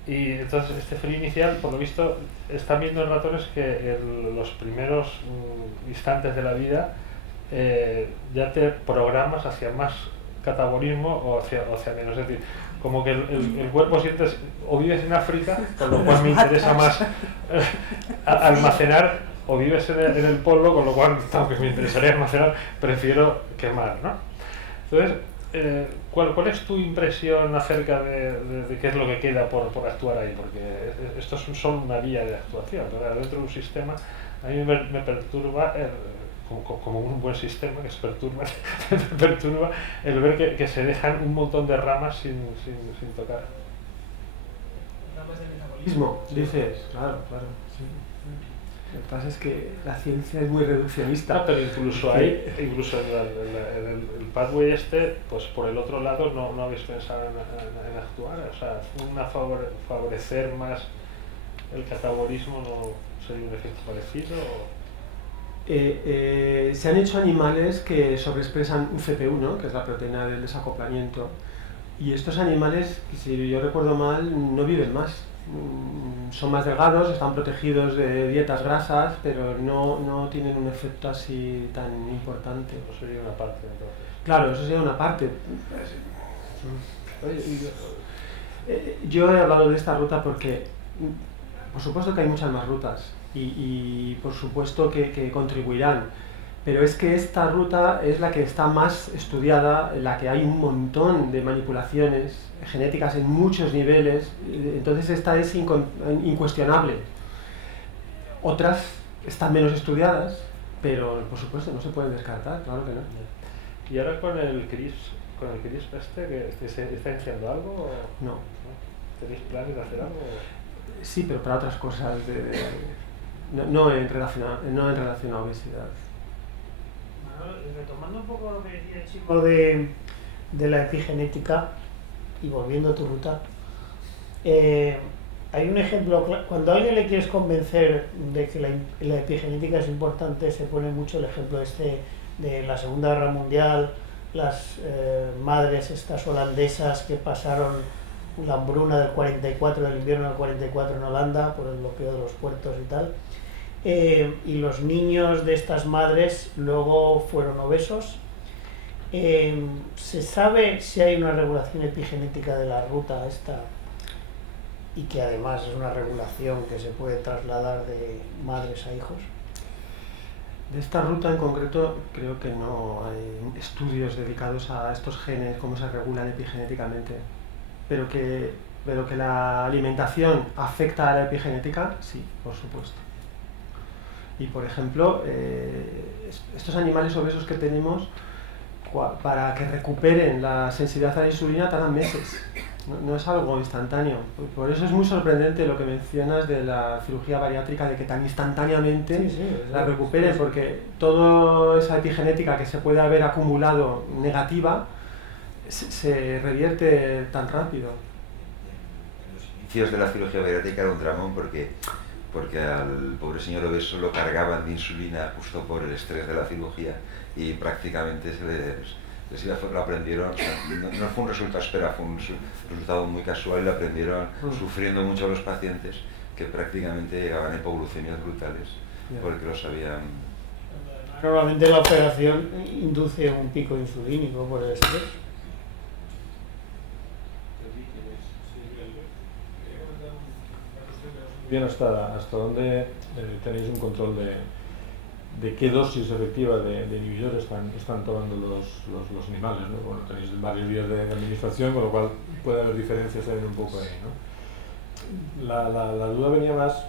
y entonces este frío inicial, por lo visto, están viendo en ratones que en los primeros instantes de la vida ya te programas hacia más catabolismo o hacia menos, es decir, como que el cuerpo sientes, o vives en África, con lo cual me interesa más almacenar, o vives en el polo, con lo cual, aunque me interesaría almacenar, prefiero quemar, ¿no? Entonces, ¿cuál es tu impresión acerca de qué es lo que queda por actuar ahí? Porque esto es solo una vía de actuación, ¿verdad? Dentro de un sistema, a mí me perturba, como un buen sistema que se perturba, me perturba el ver que se dejan un montón de ramas sin tocar. Ramas de metabolismo, dices, claro, sí. Lo que pasa es que la ciencia es muy reduccionista. No, pero incluso ahí, incluso en el pathway pues por el otro lado no habéis pensado en actuar, o sea, favorecer más el catabolismo no sería un efecto parecido. Se han hecho animales que sobreexpresan UCP1, que es la proteína del desacoplamiento, y estos animales, si yo recuerdo mal, no viven más. Son más delgados, están protegidos de dietas grasas, pero no tienen un efecto así tan importante. Eso sería una parte, entonces. Claro, eso sería una parte. Yo he hablado de esta ruta porque, por supuesto que hay muchas más rutas y por supuesto que contribuirán, pero es que esta ruta es la que está más estudiada, en la que hay un montón de manipulaciones genéticas en muchos niveles, entonces esta es incuestionable. Otras están menos estudiadas, pero por supuesto no se pueden descartar, claro que no. ¿Y ahora con el CRISP que está haciendo algo? No. ¿Tenéis planes de hacer algo? Sí, pero para otras cosas, no en relación a obesidad. Retomando un poco lo que decía el chico de la epigenética y volviendo a tu ruta, hay un ejemplo, cuando a alguien le quieres convencer de que la epigenética es importante, se pone mucho el ejemplo de la Segunda Guerra Mundial, las madres estas holandesas que pasaron la hambruna del 44, del invierno del 44 en Holanda por el bloqueo de los puertos y tal. Y los niños de estas madres luego fueron obesos. ¿Se sabe si hay una regulación epigenética de la ruta esta y que además es una regulación que se puede trasladar de madres a hijos? De esta ruta en concreto creo que no hay estudios dedicados a estos genes, cómo se regulan epigenéticamente, pero que la alimentación afecta a la epigenética, sí, por supuesto. Y por ejemplo, estos animales obesos que tenemos, para que recuperen la sensibilidad a la insulina tardan meses, no es algo instantáneo. Por eso es muy sorprendente lo que mencionas de la cirugía bariátrica, de que tan instantáneamente la recuperen, porque toda esa epigenética que se puede haber acumulado negativa se revierte tan rápido. Los inicios de la cirugía bariátrica era un dramón porque al pobre señor obeso lo cargaban de insulina justo por el estrés de la cirugía y prácticamente lo aprendieron, o sea, no fue un resultado esperado, fue un resultado muy casual y lo aprendieron sufriendo mucho los pacientes que prácticamente llegaban a hipoglucemias brutales porque lo sabían. Normalmente la operación induce un pico insulínico por el estrés. Bien, ¿hasta dónde tenéis un control de qué dosis efectiva de inhibidores están tomando los animales, ¿no? Bueno, tenéis varios días de administración, con lo cual puede haber diferencias también un poco ahí, ¿no? La duda venía más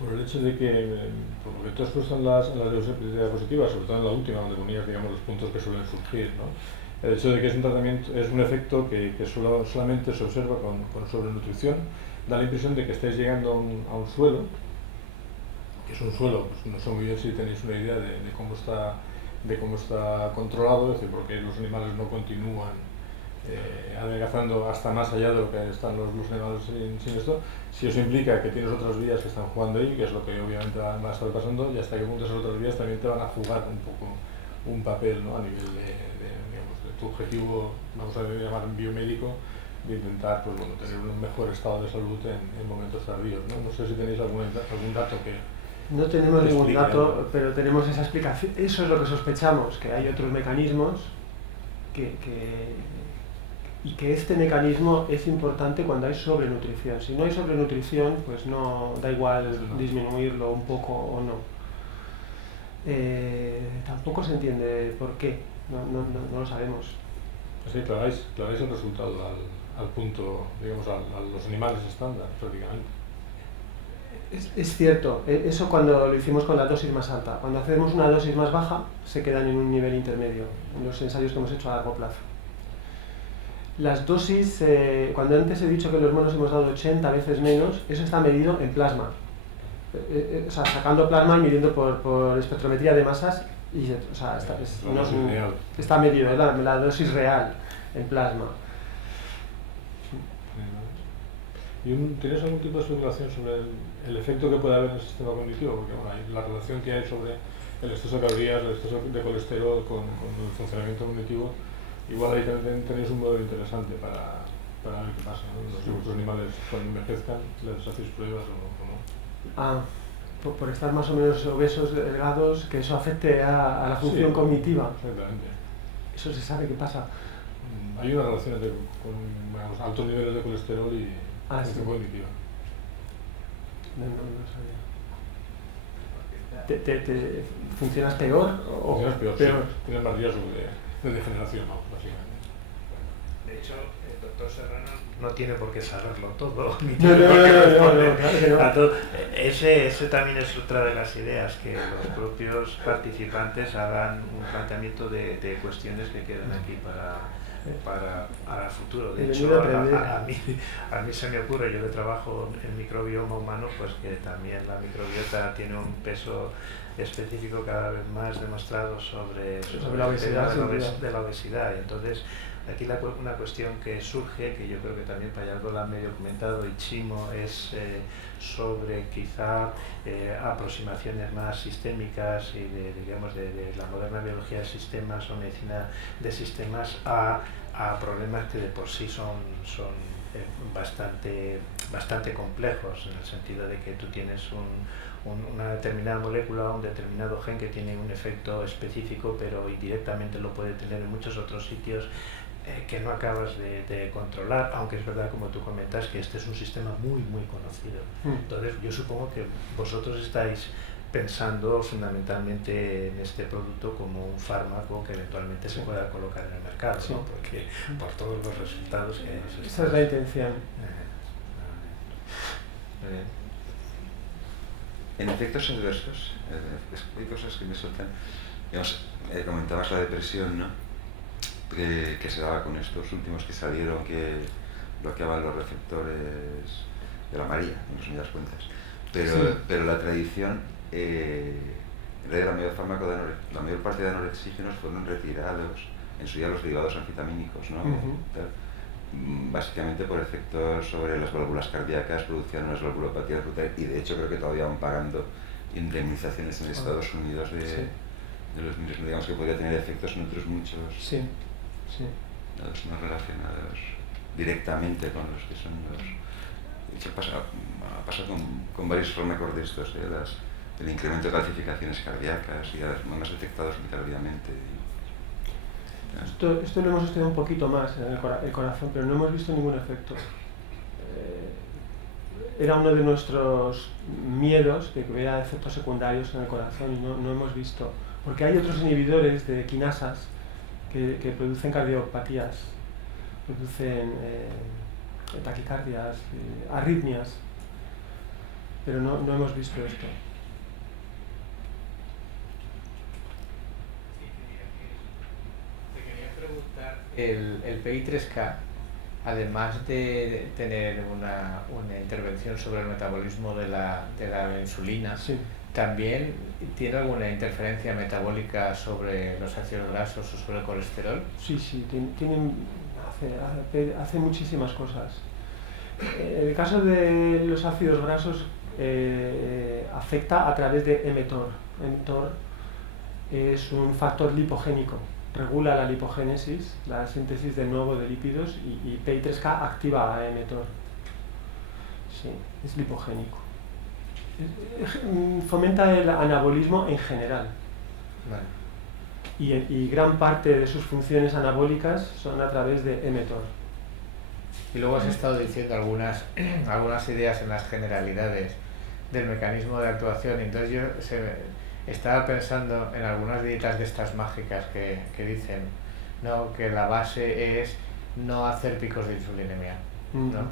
por el hecho de que, por lo que tú has puesto en las diapositivas, sobre todo en la última, donde ponías, digamos, los puntos que suelen surgir, ¿no? el hecho de que es un tratamiento, es un efecto que solamente se observa con sobrenutrición, da la impresión de que estáis llegando a un suelo, que es un suelo, pues no sé muy bien si tenéis una idea de cómo está controlado, es decir, porque los animales no continúan adelgazando hasta más allá de lo que están los animales sin esto. Si eso implica que tienes otras vías que están jugando ahí, que es lo que obviamente va a estar pasando, y hasta qué punto esas otras vías también te van a jugar un poco un papel, ¿no? A nivel digamos, de tu objetivo, vamos a llamar biomédico, de intentar pues, bueno, tener un mejor estado de salud en momentos tardíos, ¿no? No sé si tenéis algún dato que... No tenemos ningún dato, pero tenemos esa explicación. Eso es lo que sospechamos, que hay otros mecanismos y que este mecanismo es importante cuando hay sobrenutrición. Si no hay sobrenutrición, pues no da igual disminuirlo un poco o no. Tampoco se entiende por qué, no lo sabemos. Sí, claráis el resultado al punto, digamos, a los animales estándar, prácticamente. Es cierto, eso cuando lo hicimos con la dosis más alta. Cuando hacemos una dosis más baja, se quedan en un nivel intermedio, en los ensayos que hemos hecho a largo plazo. Las dosis, cuando antes he dicho que los monos hemos dado 80 veces menos, eso está medido en plasma. O sea, sacando plasma y midiendo por espectrometría de masas, y, o sea, está medido, es la dosis real en plasma. ¿Tienes algún tipo de especulación sobre el efecto que puede haber en el sistema cognitivo? Porque bueno, hay la relación que hay sobre el exceso de calorías, el exceso de colesterol con el funcionamiento cognitivo. Igual ahí tenéis un modelo interesante para ver qué pasa, ¿no? Si vuestros animales cuando envejezcan les hacéis pruebas o no. Por estar más o menos obesos, delgados, que eso afecte a la función cognitiva. Exactamente. Eso se sabe qué pasa. Hay una relación con digamos, altos niveles de colesterol y función cognitiva. No sabía. ¿Funcionas peor? Funcionas peor, sí. Tienes más riesgo de degeneración, básicamente. De hecho, el doctor Serrano no tiene por qué saberlo todo. No. Ese también es otra de las ideas, que los propios participantes hagan un planteamiento de cuestiones que quedan aquí para futuro. De hecho, a mí se me ocurre, yo que trabajo en microbioma humano, pues que también la microbiota tiene un peso específico cada vez más demostrado sobre la obesidad, de la obesidad. Y entonces, aquí una cuestión que surge, que yo creo que también Pallardo la ha medio comentado y Chimo, es sobre quizá aproximaciones más sistémicas y de la moderna biología de sistemas o medicina de sistemas a problemas que de por sí son bastante complejos, en el sentido de que tú tienes una determinada molécula, un determinado gen que tiene un efecto específico, pero indirectamente lo puede tener en muchos otros sitios que no acabas de controlar, aunque es verdad, como tú comentas, que este es un sistema muy conocido. Entonces yo supongo que vosotros estáis pensando fundamentalmente en este producto como un fármaco que eventualmente se pueda colocar en el mercado, ¿no? Porque por todos los resultados que hay. Esa es la intención. En efectos adversos, hay cosas que me sueltan. Digamos, comentabas la depresión, ¿no? Que se daba con estos últimos que salieron, que bloqueaban los receptores de la María, en resumidas cuentas. Pero la tradición, la mayor parte de anorexígenos fueron retirados en su día los derivados anfetamínicos, ¿no? Básicamente por efectos sobre las válvulas cardíacas, producían unas valvulopatías brutales, y de hecho creo que todavía van pagando indemnizaciones en Estados Unidos de los mismos, digamos que podría tener efectos en otros muchos no relacionados directamente con los que son los... De hecho ha pasado con varios fármacos de estos, el incremento de calcificaciones cardíacas y además detectados muy tardíamente. Esto lo hemos estudiado un poquito más en el corazón, pero no hemos visto ningún efecto. Era uno de nuestros miedos de que hubiera efectos secundarios en el corazón y no hemos visto, porque hay otros inhibidores de quinasas que producen cardiopatías, producen taquicardias, arritmias, pero no hemos visto esto. Te quería preguntar el PI3K, además de tener una intervención sobre el metabolismo de la insulina, Sí. ¿también tiene alguna interferencia metabólica sobre los ácidos grasos o sobre el colesterol? Sí, hace muchísimas cosas. En el caso de los ácidos grasos, afecta a través de mTOR. mTOR es un factor lipogénico, regula la lipogénesis, la síntesis de nuevo de lípidos, y PI3K activa a mTOR. Sí, es lipogénico. Fomenta el anabolismo en general. Vale. Y gran parte de sus funciones anabólicas son a través de mTOR. Y luego has estado diciendo algunas ideas en las generalidades del mecanismo de actuación, entonces yo estaba pensando en algunas dietas de estas mágicas que dicen, ¿no?, que la base es no hacer picos de insulinemia, ¿no?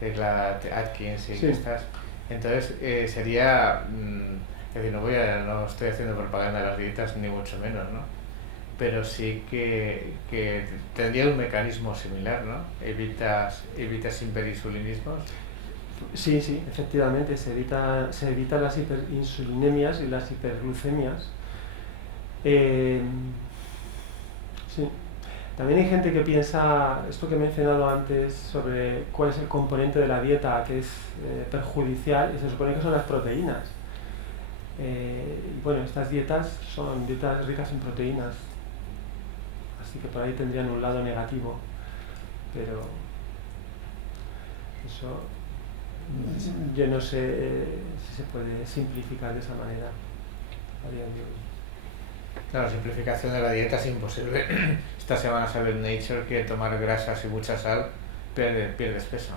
Es la Atkins y Sí. estas. Entonces sería, es decir, no estoy haciendo propaganda de las dietas ni mucho menos, ¿no? Pero sí que tendría un mecanismo similar, ¿no? Evitas hiperinsulinismos. Sí, efectivamente, se evita las hiperinsulinemias y las hiperglucemias. Sí. También hay gente que piensa, esto que he mencionado antes, sobre cuál es el componente de la dieta que es perjudicial, y se supone que son las proteínas. Bueno, estas dietas son dietas ricas en proteínas, así que por ahí tendrían un lado negativo, pero eso yo no sé si se puede simplificar de esa manera a día de hoy. Claro, simplificación de la dieta es imposible. Esta semana sale en Nature que tomar grasas y mucha sal pierdes peso.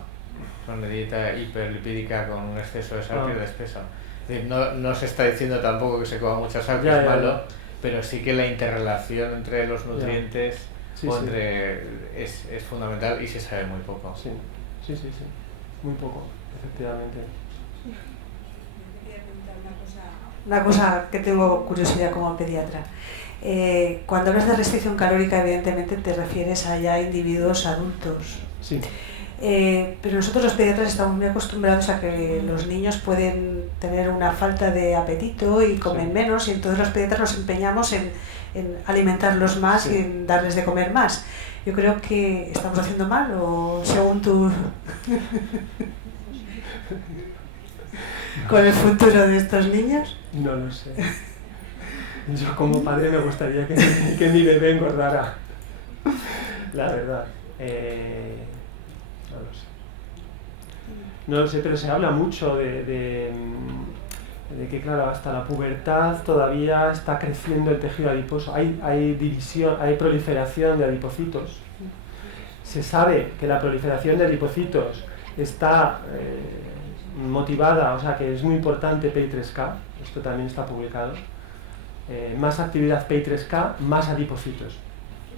Con una dieta hiperlipídica con un exceso de sal pierdes peso. Es decir, no se está diciendo tampoco que se coma mucha sal, que es malo, pero sí que la interrelación entre los nutrientes es fundamental y se sabe muy poco. Sí, muy poco, efectivamente. Una cosa que tengo curiosidad como pediatra. Cuando hablas de restricción calórica, evidentemente te refieres a ya individuos adultos. Sí. Pero nosotros los pediatras estamos muy acostumbrados a que los niños pueden tener una falta de apetito y comen menos, y entonces los pediatras nos empeñamos en alimentarlos más y en darles de comer más. Yo creo que estamos haciendo mal, o según tu... con el futuro de estos niños. No lo sé. Yo como padre me gustaría que mi bebé engordara. La verdad. No lo sé, pero se habla mucho de que, claro, hasta la pubertad todavía está creciendo el tejido adiposo. Hay división, hay proliferación de adipocitos. Se sabe que la proliferación de adipocitos está motivada, o sea que es muy importante PI3K, esto también está publicado. Más actividad PI3K, más adipocitos.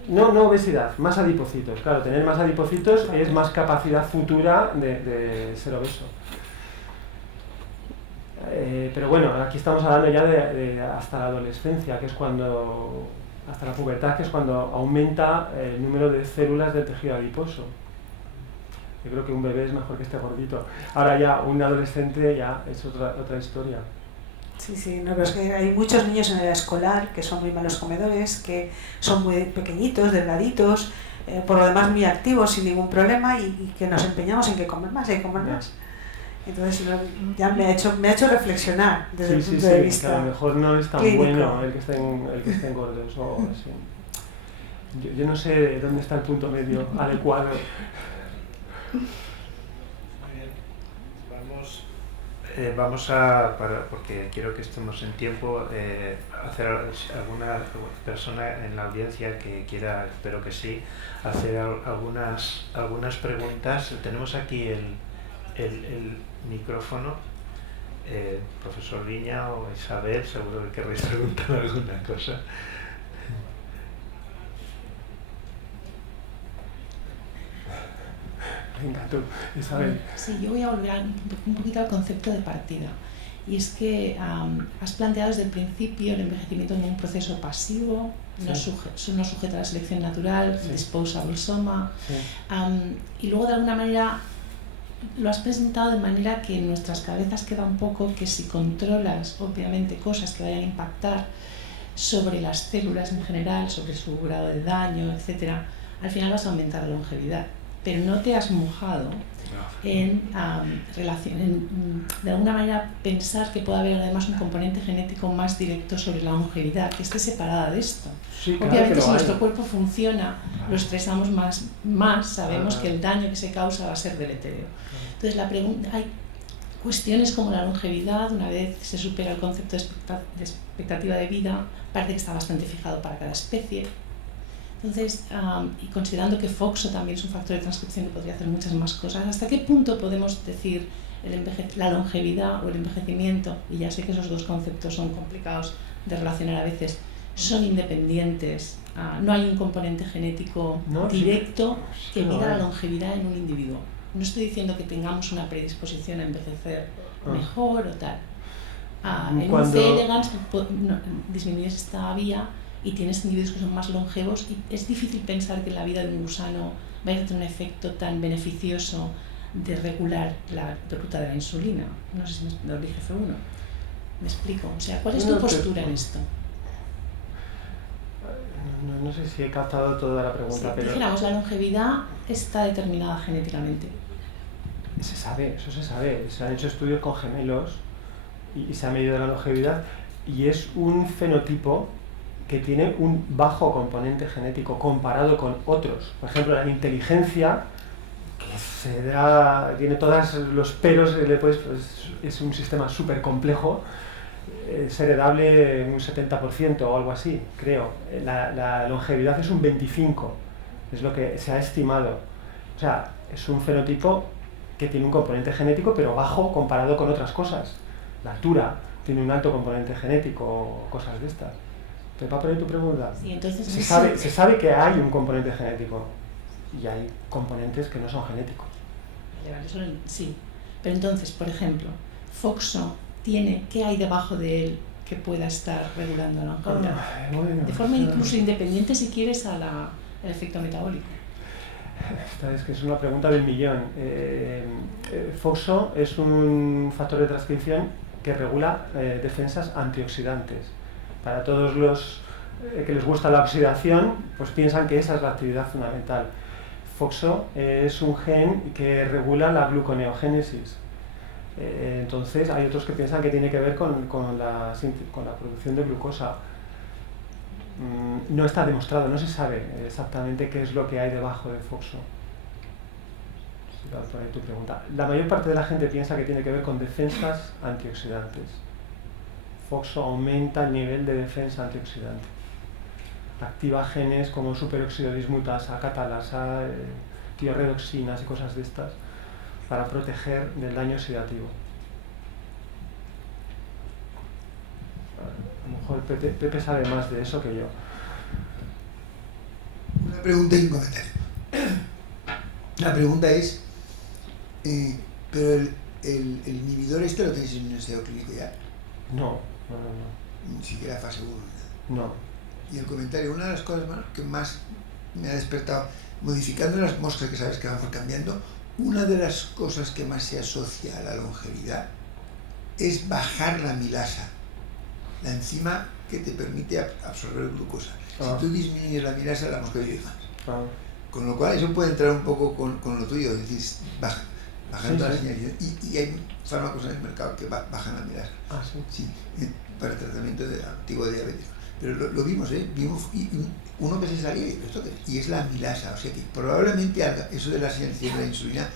No obesidad, más adipocitos. Claro, tener más adipocitos es más capacidad futura de ser obeso. Pero bueno, aquí estamos hablando ya de hasta la adolescencia, que es cuando, hasta la pubertad, que es cuando aumenta el número de células del tejido adiposo. Yo creo que un bebé es mejor que esté gordito. Ahora ya, un adolescente ya es otra historia. Sí, no, pero es que hay muchos niños en edad escolar que son muy malos comedores, que son muy pequeñitos, delgaditos, por lo demás muy activos sin ningún problema, y que nos empeñamos en que comer más, hay que comer más. Entonces ya me ha hecho reflexionar desde el punto de vista que a lo mejor no es tan clínico. Bueno el que estén gordos o así. Yo no sé dónde está el punto medio adecuado. Vamos a, porque quiero que estemos en tiempo, hacer alguna persona en la audiencia que quiera, espero que sí, hacer algunas preguntas. Tenemos aquí el micrófono. Profesor Viña o Isabel, seguro que querréis preguntar alguna cosa. Venga tú, Isabel. Sí, yo voy a volver un poquito al concepto de partida. y es que has planteado desde el principio el envejecimiento como un proceso pasivo, no sujeto a la selección natural, disposable soma, y luego de alguna manera lo has presentado de manera que en nuestras cabezas queda un poco que si controlas obviamente cosas que vayan a impactar sobre las células en general, sobre su grado de daño, etc., al final vas a aumentar la longevidad, pero no te has mojado en de alguna manera pensar que puede haber además un componente genético más directo sobre la longevidad, que esté separada de esto. Sí, claro, obviamente si nuestro cuerpo funciona, lo estresamos más, sabemos que el daño que se causa va a ser deletérea. Entonces la pregunta, hay cuestiones como la longevidad, una vez se supera el concepto de expectativa de vida, parece que está bastante fijado para cada especie. Entonces, y considerando que FOXO también es un factor de transcripción que podría hacer muchas más cosas, ¿hasta qué punto podemos decir la longevidad o el envejecimiento, y ya sé que esos dos conceptos son complicados de relacionar a veces, son independientes? No hay un componente genético directo que mida la longevidad en un individuo. No estoy diciendo que tengamos una predisposición a envejecer mejor o tal. En un C. elegans disminuyes esta vía y tienes individuos que son más longevos, y es difícil pensar que en la vida de un gusano vaya a tener un efecto tan beneficioso de regular la ruta de la insulina. No sé si lo dije F1. ¿Me explico? O sea, ¿cuál es tu postura en esto? No sé si he captado toda la pregunta, pero... Dijéramos, la longevidad está determinada genéticamente. Se sabe, eso se sabe. Se han hecho estudios con gemelos y se ha medido la longevidad, y es un fenotipo que tiene un bajo componente genético comparado con otros. Por ejemplo, la inteligencia, que tiene todos los peros, pues, es un sistema súper complejo, es heredable un 70% o algo así, creo. La longevidad es un 25%, es lo que se ha estimado. O sea, es un fenotipo que tiene un componente genético, pero bajo comparado con otras cosas. La altura tiene un alto componente genético o cosas de estas. ¿Te va a poner tu pregunta? Sí, entonces se sabe que hay un componente genético y hay componentes que no son genéticos. Sí, pero entonces, por ejemplo, FOXO ¿qué hay debajo de él que pueda estar regulando la longevidad? De forma incluso independiente, si quieres, al efecto metabólico. Esta es que es una pregunta del millón. FOXO es un factor de transcripción que regula defensas antioxidantes. Para todos los que les gusta la oxidación, pues piensan que esa es la actividad fundamental. FOXO es un gen que regula la gluconeogénesis. Entonces hay otros que piensan que tiene que ver con la producción de glucosa. No está demostrado, no se sabe exactamente qué es lo que hay debajo de FOXO. Por ahí tu pregunta. La mayor parte de la gente piensa que tiene que ver con defensas antioxidantes. FOXO aumenta el nivel de defensa antioxidante. Activa genes como superóxido dismutasa, catalasa, tiorredoxinas y cosas de estas para proteger del daño oxidativo. A lo mejor Pepe sabe más de eso que yo. Una pregunta y un comentario. La pregunta es, ¿pero el inhibidor lo tenéis en un estado clínico ya? No. Ni siquiera fase 1. No. Y el comentario, una de las cosas que más me ha despertado, modificando las moscas que sabes que vamos cambiando, una de las cosas que más se asocia a la longevidad es bajar la amilasa, la enzima que te permite absorber glucosa. Si tú disminuyes la amilasa, la mosca vive más. Con lo cual eso puede entrar un poco con lo tuyo, es decir, bajando la señalización. Y hay fármacos en el mercado que bajan la amilasa. Sí, para el tratamiento del antiguo diabetes. Pero lo vimos, vimos uno que se salía y es la amilasa, o sea que probablemente eso de la señalización de la insulina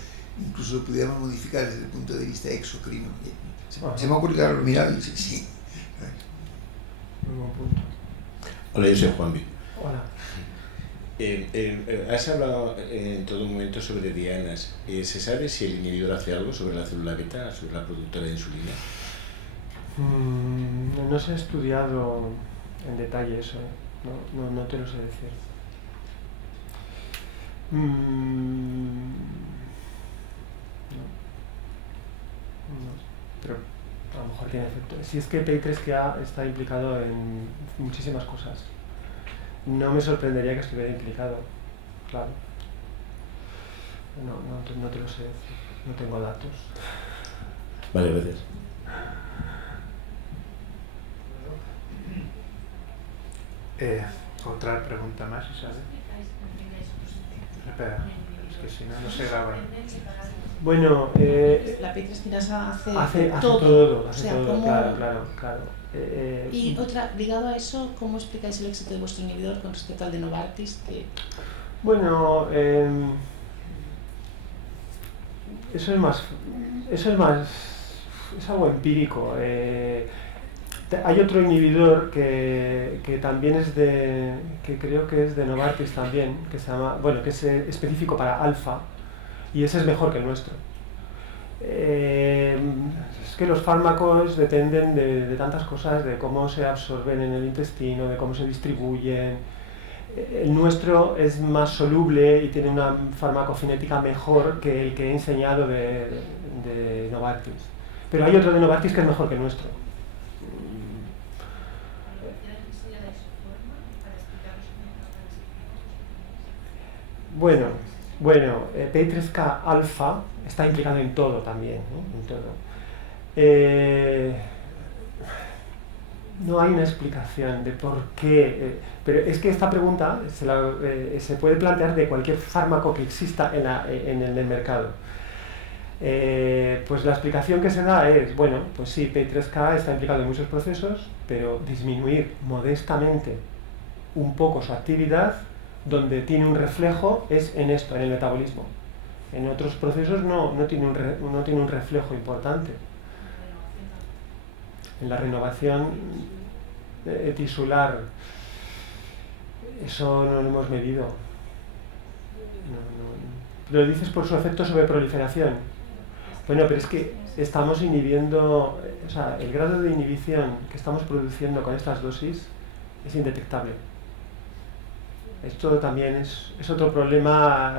incluso lo pudiéramos modificar desde el punto de vista exocrino. Se me ha ocurrido haberlo mirado y sí. Muy buen punto. Hola, yo soy Juanvi. Hola. Has hablado en todo momento sobre dianas. ¿Se sabe si el inhibidor hace algo sobre la célula beta, sobre la productora de insulina? No se ha estudiado en detalle eso, no te lo sé decir. No. Pero a lo mejor tiene efecto. Si es que PI3K está implicado en muchísimas cosas. No me sorprendería que estuviera implicado, claro. No te lo sé decir, no tengo datos. Vale, gracias. Otra pregunta más, Isabel. Espera, es que si no, no se graba. Bueno, la PI3K hace todo. todo, O sea, claro. Y otra, ligado a eso, ¿cómo explicáis el éxito de vuestro inhibidor con respecto al de Novartis? Bueno, eso es algo empírico. Hay otro inhibidor que también es que creo que es de Novartis también, que se llama, bueno, que es específico para alfa, y ese es mejor que el nuestro. Es que los fármacos dependen de tantas cosas, de cómo se absorben en el intestino, de cómo se distribuyen. El nuestro es más soluble y tiene una farmacocinética mejor que el que he enseñado de Novartis. Pero hay otro de Novartis que es mejor que el nuestro. Bueno, PI3K alfa está implicado en todo también, ¿no? En todo. No hay una explicación de por qué, pero es que esta pregunta se puede plantear de cualquier fármaco que exista en el mercado. Pues la explicación que se da es, bueno, pues sí, PI3K está implicado en muchos procesos, pero disminuir modestamente un poco su actividad, donde tiene un reflejo, es en esto, en el metabolismo. En otros procesos no tiene un reflejo importante. En la renovación tisular, eso no lo hemos medido. Lo dices por su efecto sobre proliferación. Bueno, pero es que estamos inhibiendo, o sea, el grado de inhibición que estamos produciendo con estas dosis es indetectable. Esto también es otro problema.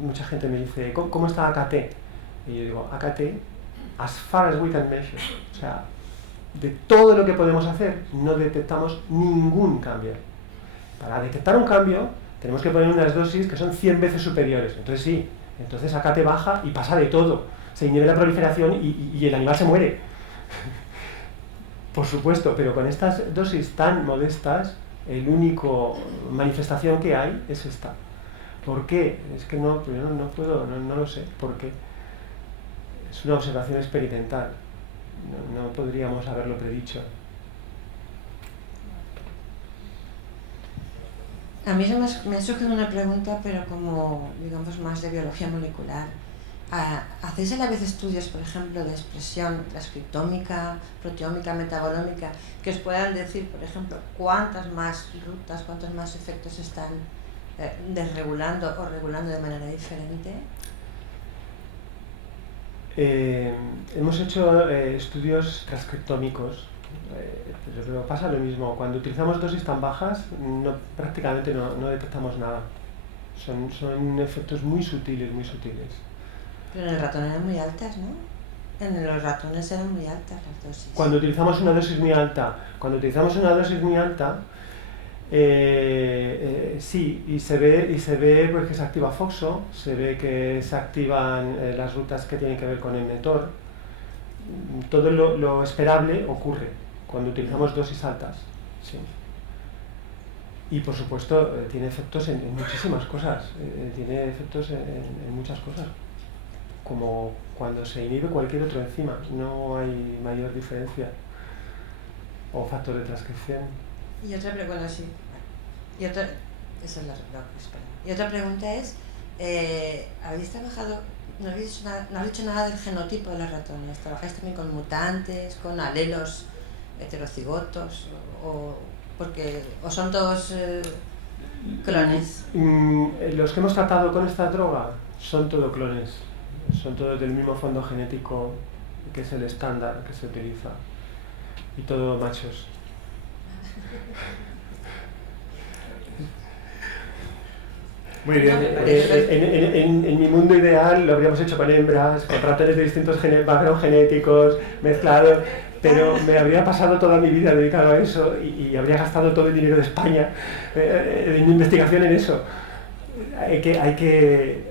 Mucha gente me dice, ¿cómo está AKT? Y yo digo, AKT, as far as we can measure. O sea, de todo lo que podemos hacer, no detectamos ningún cambio. Para detectar un cambio, tenemos que poner unas dosis que son 100 veces superiores. Entonces sí, entonces AKT baja y pasa de todo. Se inhibe la proliferación y el animal se muere. Por supuesto, pero con estas dosis tan modestas, el único manifestación que hay es esta. ¿Por qué? Es que no lo sé. ¿Por qué? Es una observación experimental. No podríamos haberlo predicho. A mí me ha surgido una pregunta, pero como, digamos, más de biología molecular. ¿Hacéis a la vez estudios, por ejemplo, de expresión transcriptómica, proteómica, metabolómica, que os puedan decir, por ejemplo, cuántas más rutas, cuántos más efectos están desregulando o regulando de manera diferente? Hemos hecho estudios transcriptómicos, pero pasa lo mismo. Cuando utilizamos dosis tan bajas, prácticamente no detectamos nada. Son efectos muy sutiles. Pero en el ratón eran muy altas, ¿no? En los ratones eran muy altas las dosis. Cuando utilizamos una dosis muy alta, sí, y se ve pues, que se activa FOXO, se ve que se activan las rutas que tienen que ver con el mTOR. Todo lo esperable ocurre cuando utilizamos dosis altas. Sí. Y por supuesto tiene efectos en muchísimas cosas, tiene efectos en muchas cosas, como cuando se inhibe cualquier otro enzima, no hay mayor diferencia, o factor de transcripción. Y otra pregunta, sí. Esa es y otra pregunta es, ¿habéis trabajado, no habéis dicho nada del genotipo de los ratones? ¿Trabajáis también con mutantes, con alelos heterocigotos, o son todos clones? Los que hemos tratado con esta droga son todo clones, son todos del mismo fondo genético que es el estándar que se utiliza, y todo machos. Muy bien. En mi mundo ideal lo habríamos hecho con hembras, con ratones de distintos background genéticos, mezclados, pero me habría pasado toda mi vida dedicado a eso y habría gastado todo el dinero de España en investigación en eso. Hay que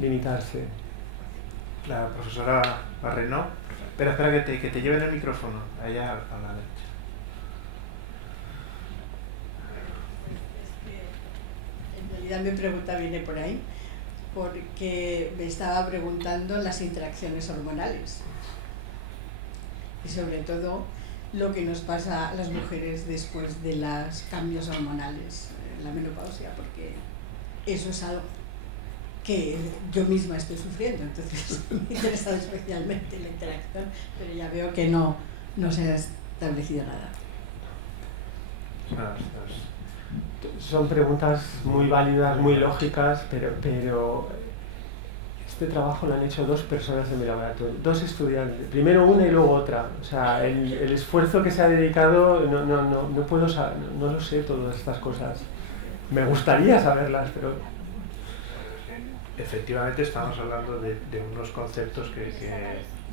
limitarse. La profesora Barrenó. Espera que te lleven el micrófono, allá a la derecha. En realidad mi pregunta viene por ahí, porque me estaba preguntando las interacciones hormonales y sobre todo lo que nos pasa a las mujeres después de los cambios hormonales, la menopausia, porque eso es algo que yo misma estoy sufriendo, entonces me ha interesado especialmente la interacción, pero ya veo que no se ha establecido nada. Son preguntas muy válidas, muy lógicas, pero este trabajo lo han hecho 2 personas en mi laboratorio, 2 estudiantes, primero una y luego otra. O sea, el esfuerzo que se ha dedicado, no puedo saber, no lo sé, todas estas cosas. Me gustaría saberlas, pero... Efectivamente estamos hablando de unos conceptos que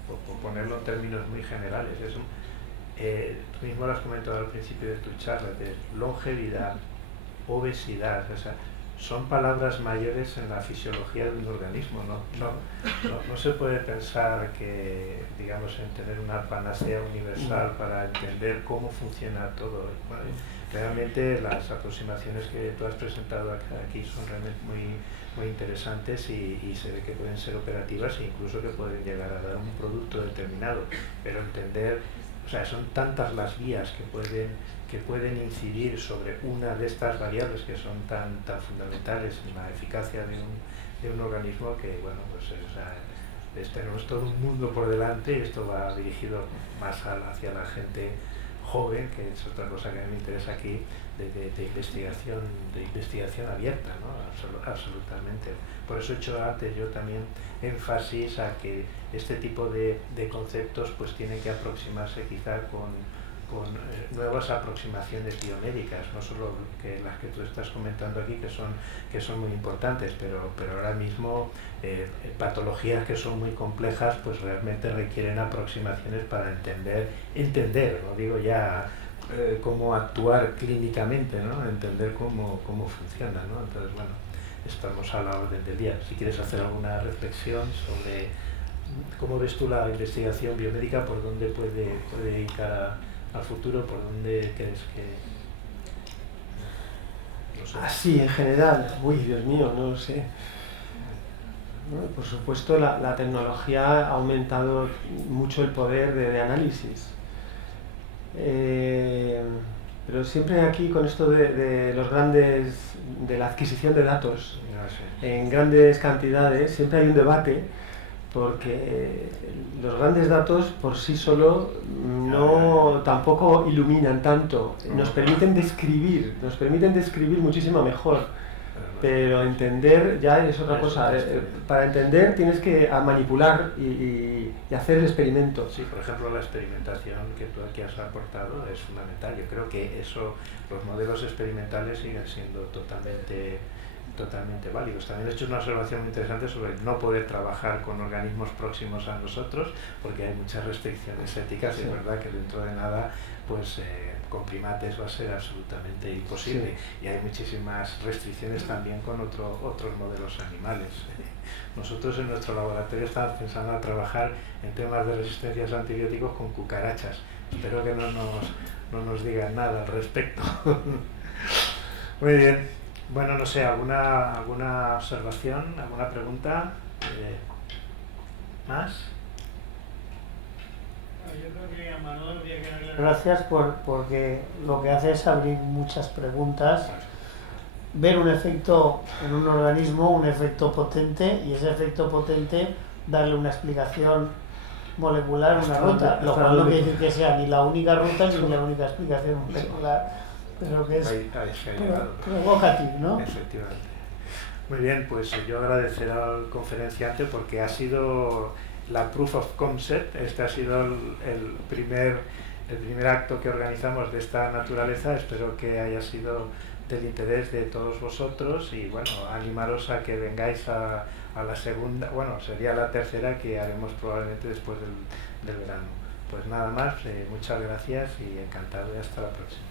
por ponerlo en términos muy generales, tú mismo lo has comentado al principio de tu charla, de longevidad, obesidad, o sea, son palabras mayores en la fisiología de un organismo, no se puede pensar que, digamos, en tener una panacea universal para entender cómo funciona todo. Bueno, realmente las aproximaciones que tú has presentado aquí son realmente muy interesantes y se ve que pueden ser operativas e incluso que pueden llegar a dar un producto determinado, pero entender, o sea, son tantas las vías que pueden incidir sobre una de estas variables que son tan fundamentales en la eficacia de un organismo que, bueno, pues tenemos todo un mundo por delante y esto va dirigido más hacia la gente joven, que es otra cosa que a mí me interesa aquí, de investigación abierta, ¿no? Absolutamente. Por eso he hecho antes yo también énfasis a que este tipo de conceptos pues tienen que aproximarse quizá con nuevas aproximaciones biomédicas, no solo que las que tú estás comentando aquí, que son muy importantes, pero ahora mismo patologías que son muy complejas pues realmente requieren aproximaciones para entender, no digo ya cómo actuar clínicamente, ¿no? Entender cómo funciona, ¿no? Entonces, bueno, estamos a la orden del día. Si quieres hacer alguna reflexión sobre cómo ves tú la investigación biomédica, por dónde puede ir al futuro, por dónde crees que... No sé. Así, en general, uy, Dios mío, no lo sé. Bueno, por supuesto, la tecnología ha aumentado mucho el poder de análisis. Pero siempre aquí con esto de la adquisición de datos en grandes cantidades, siempre hay un debate porque los grandes datos por sí solo tampoco iluminan tanto, nos permiten describir muchísimo mejor. Pero entender ya es otra cosa. Para entender tienes que manipular y hacer el experimento. Sí, por ejemplo, la experimentación que tú aquí has aportado es fundamental. Yo creo que los modelos experimentales siguen siendo totalmente válidos. También he hecho una observación muy interesante sobre no poder trabajar con organismos próximos a nosotros porque hay muchas restricciones éticas y es verdad que dentro de nada pues con primates va a ser absolutamente imposible y hay muchísimas restricciones también con otros modelos animales. Nosotros en nuestro laboratorio estamos pensando a trabajar en temas de resistencias a antibióticos con cucarachas. Espero que no nos digan nada al respecto. Muy bien. Bueno, no sé, ¿alguna observación, alguna pregunta? ¿Más? Yo creo que a Manuel habría que darle gracias porque lo que hace es abrir muchas preguntas, ver un efecto en un organismo, un efecto potente, y ese efecto potente darle una explicación molecular, una ruta, lo cual no quiere decir que sea ni la única ruta ni la única explicación molecular. Pero que es provocativo, ¿no? Efectivamente. Muy bien, pues yo agradecer al conferenciante porque ha sido la proof of concept. Este ha sido el primer acto que organizamos de esta naturaleza. Espero que haya sido del interés de todos vosotros y bueno, animaros a que vengáis a la segunda, bueno, sería la tercera que haremos probablemente después del verano. Pues nada más, muchas gracias y encantado y hasta la próxima.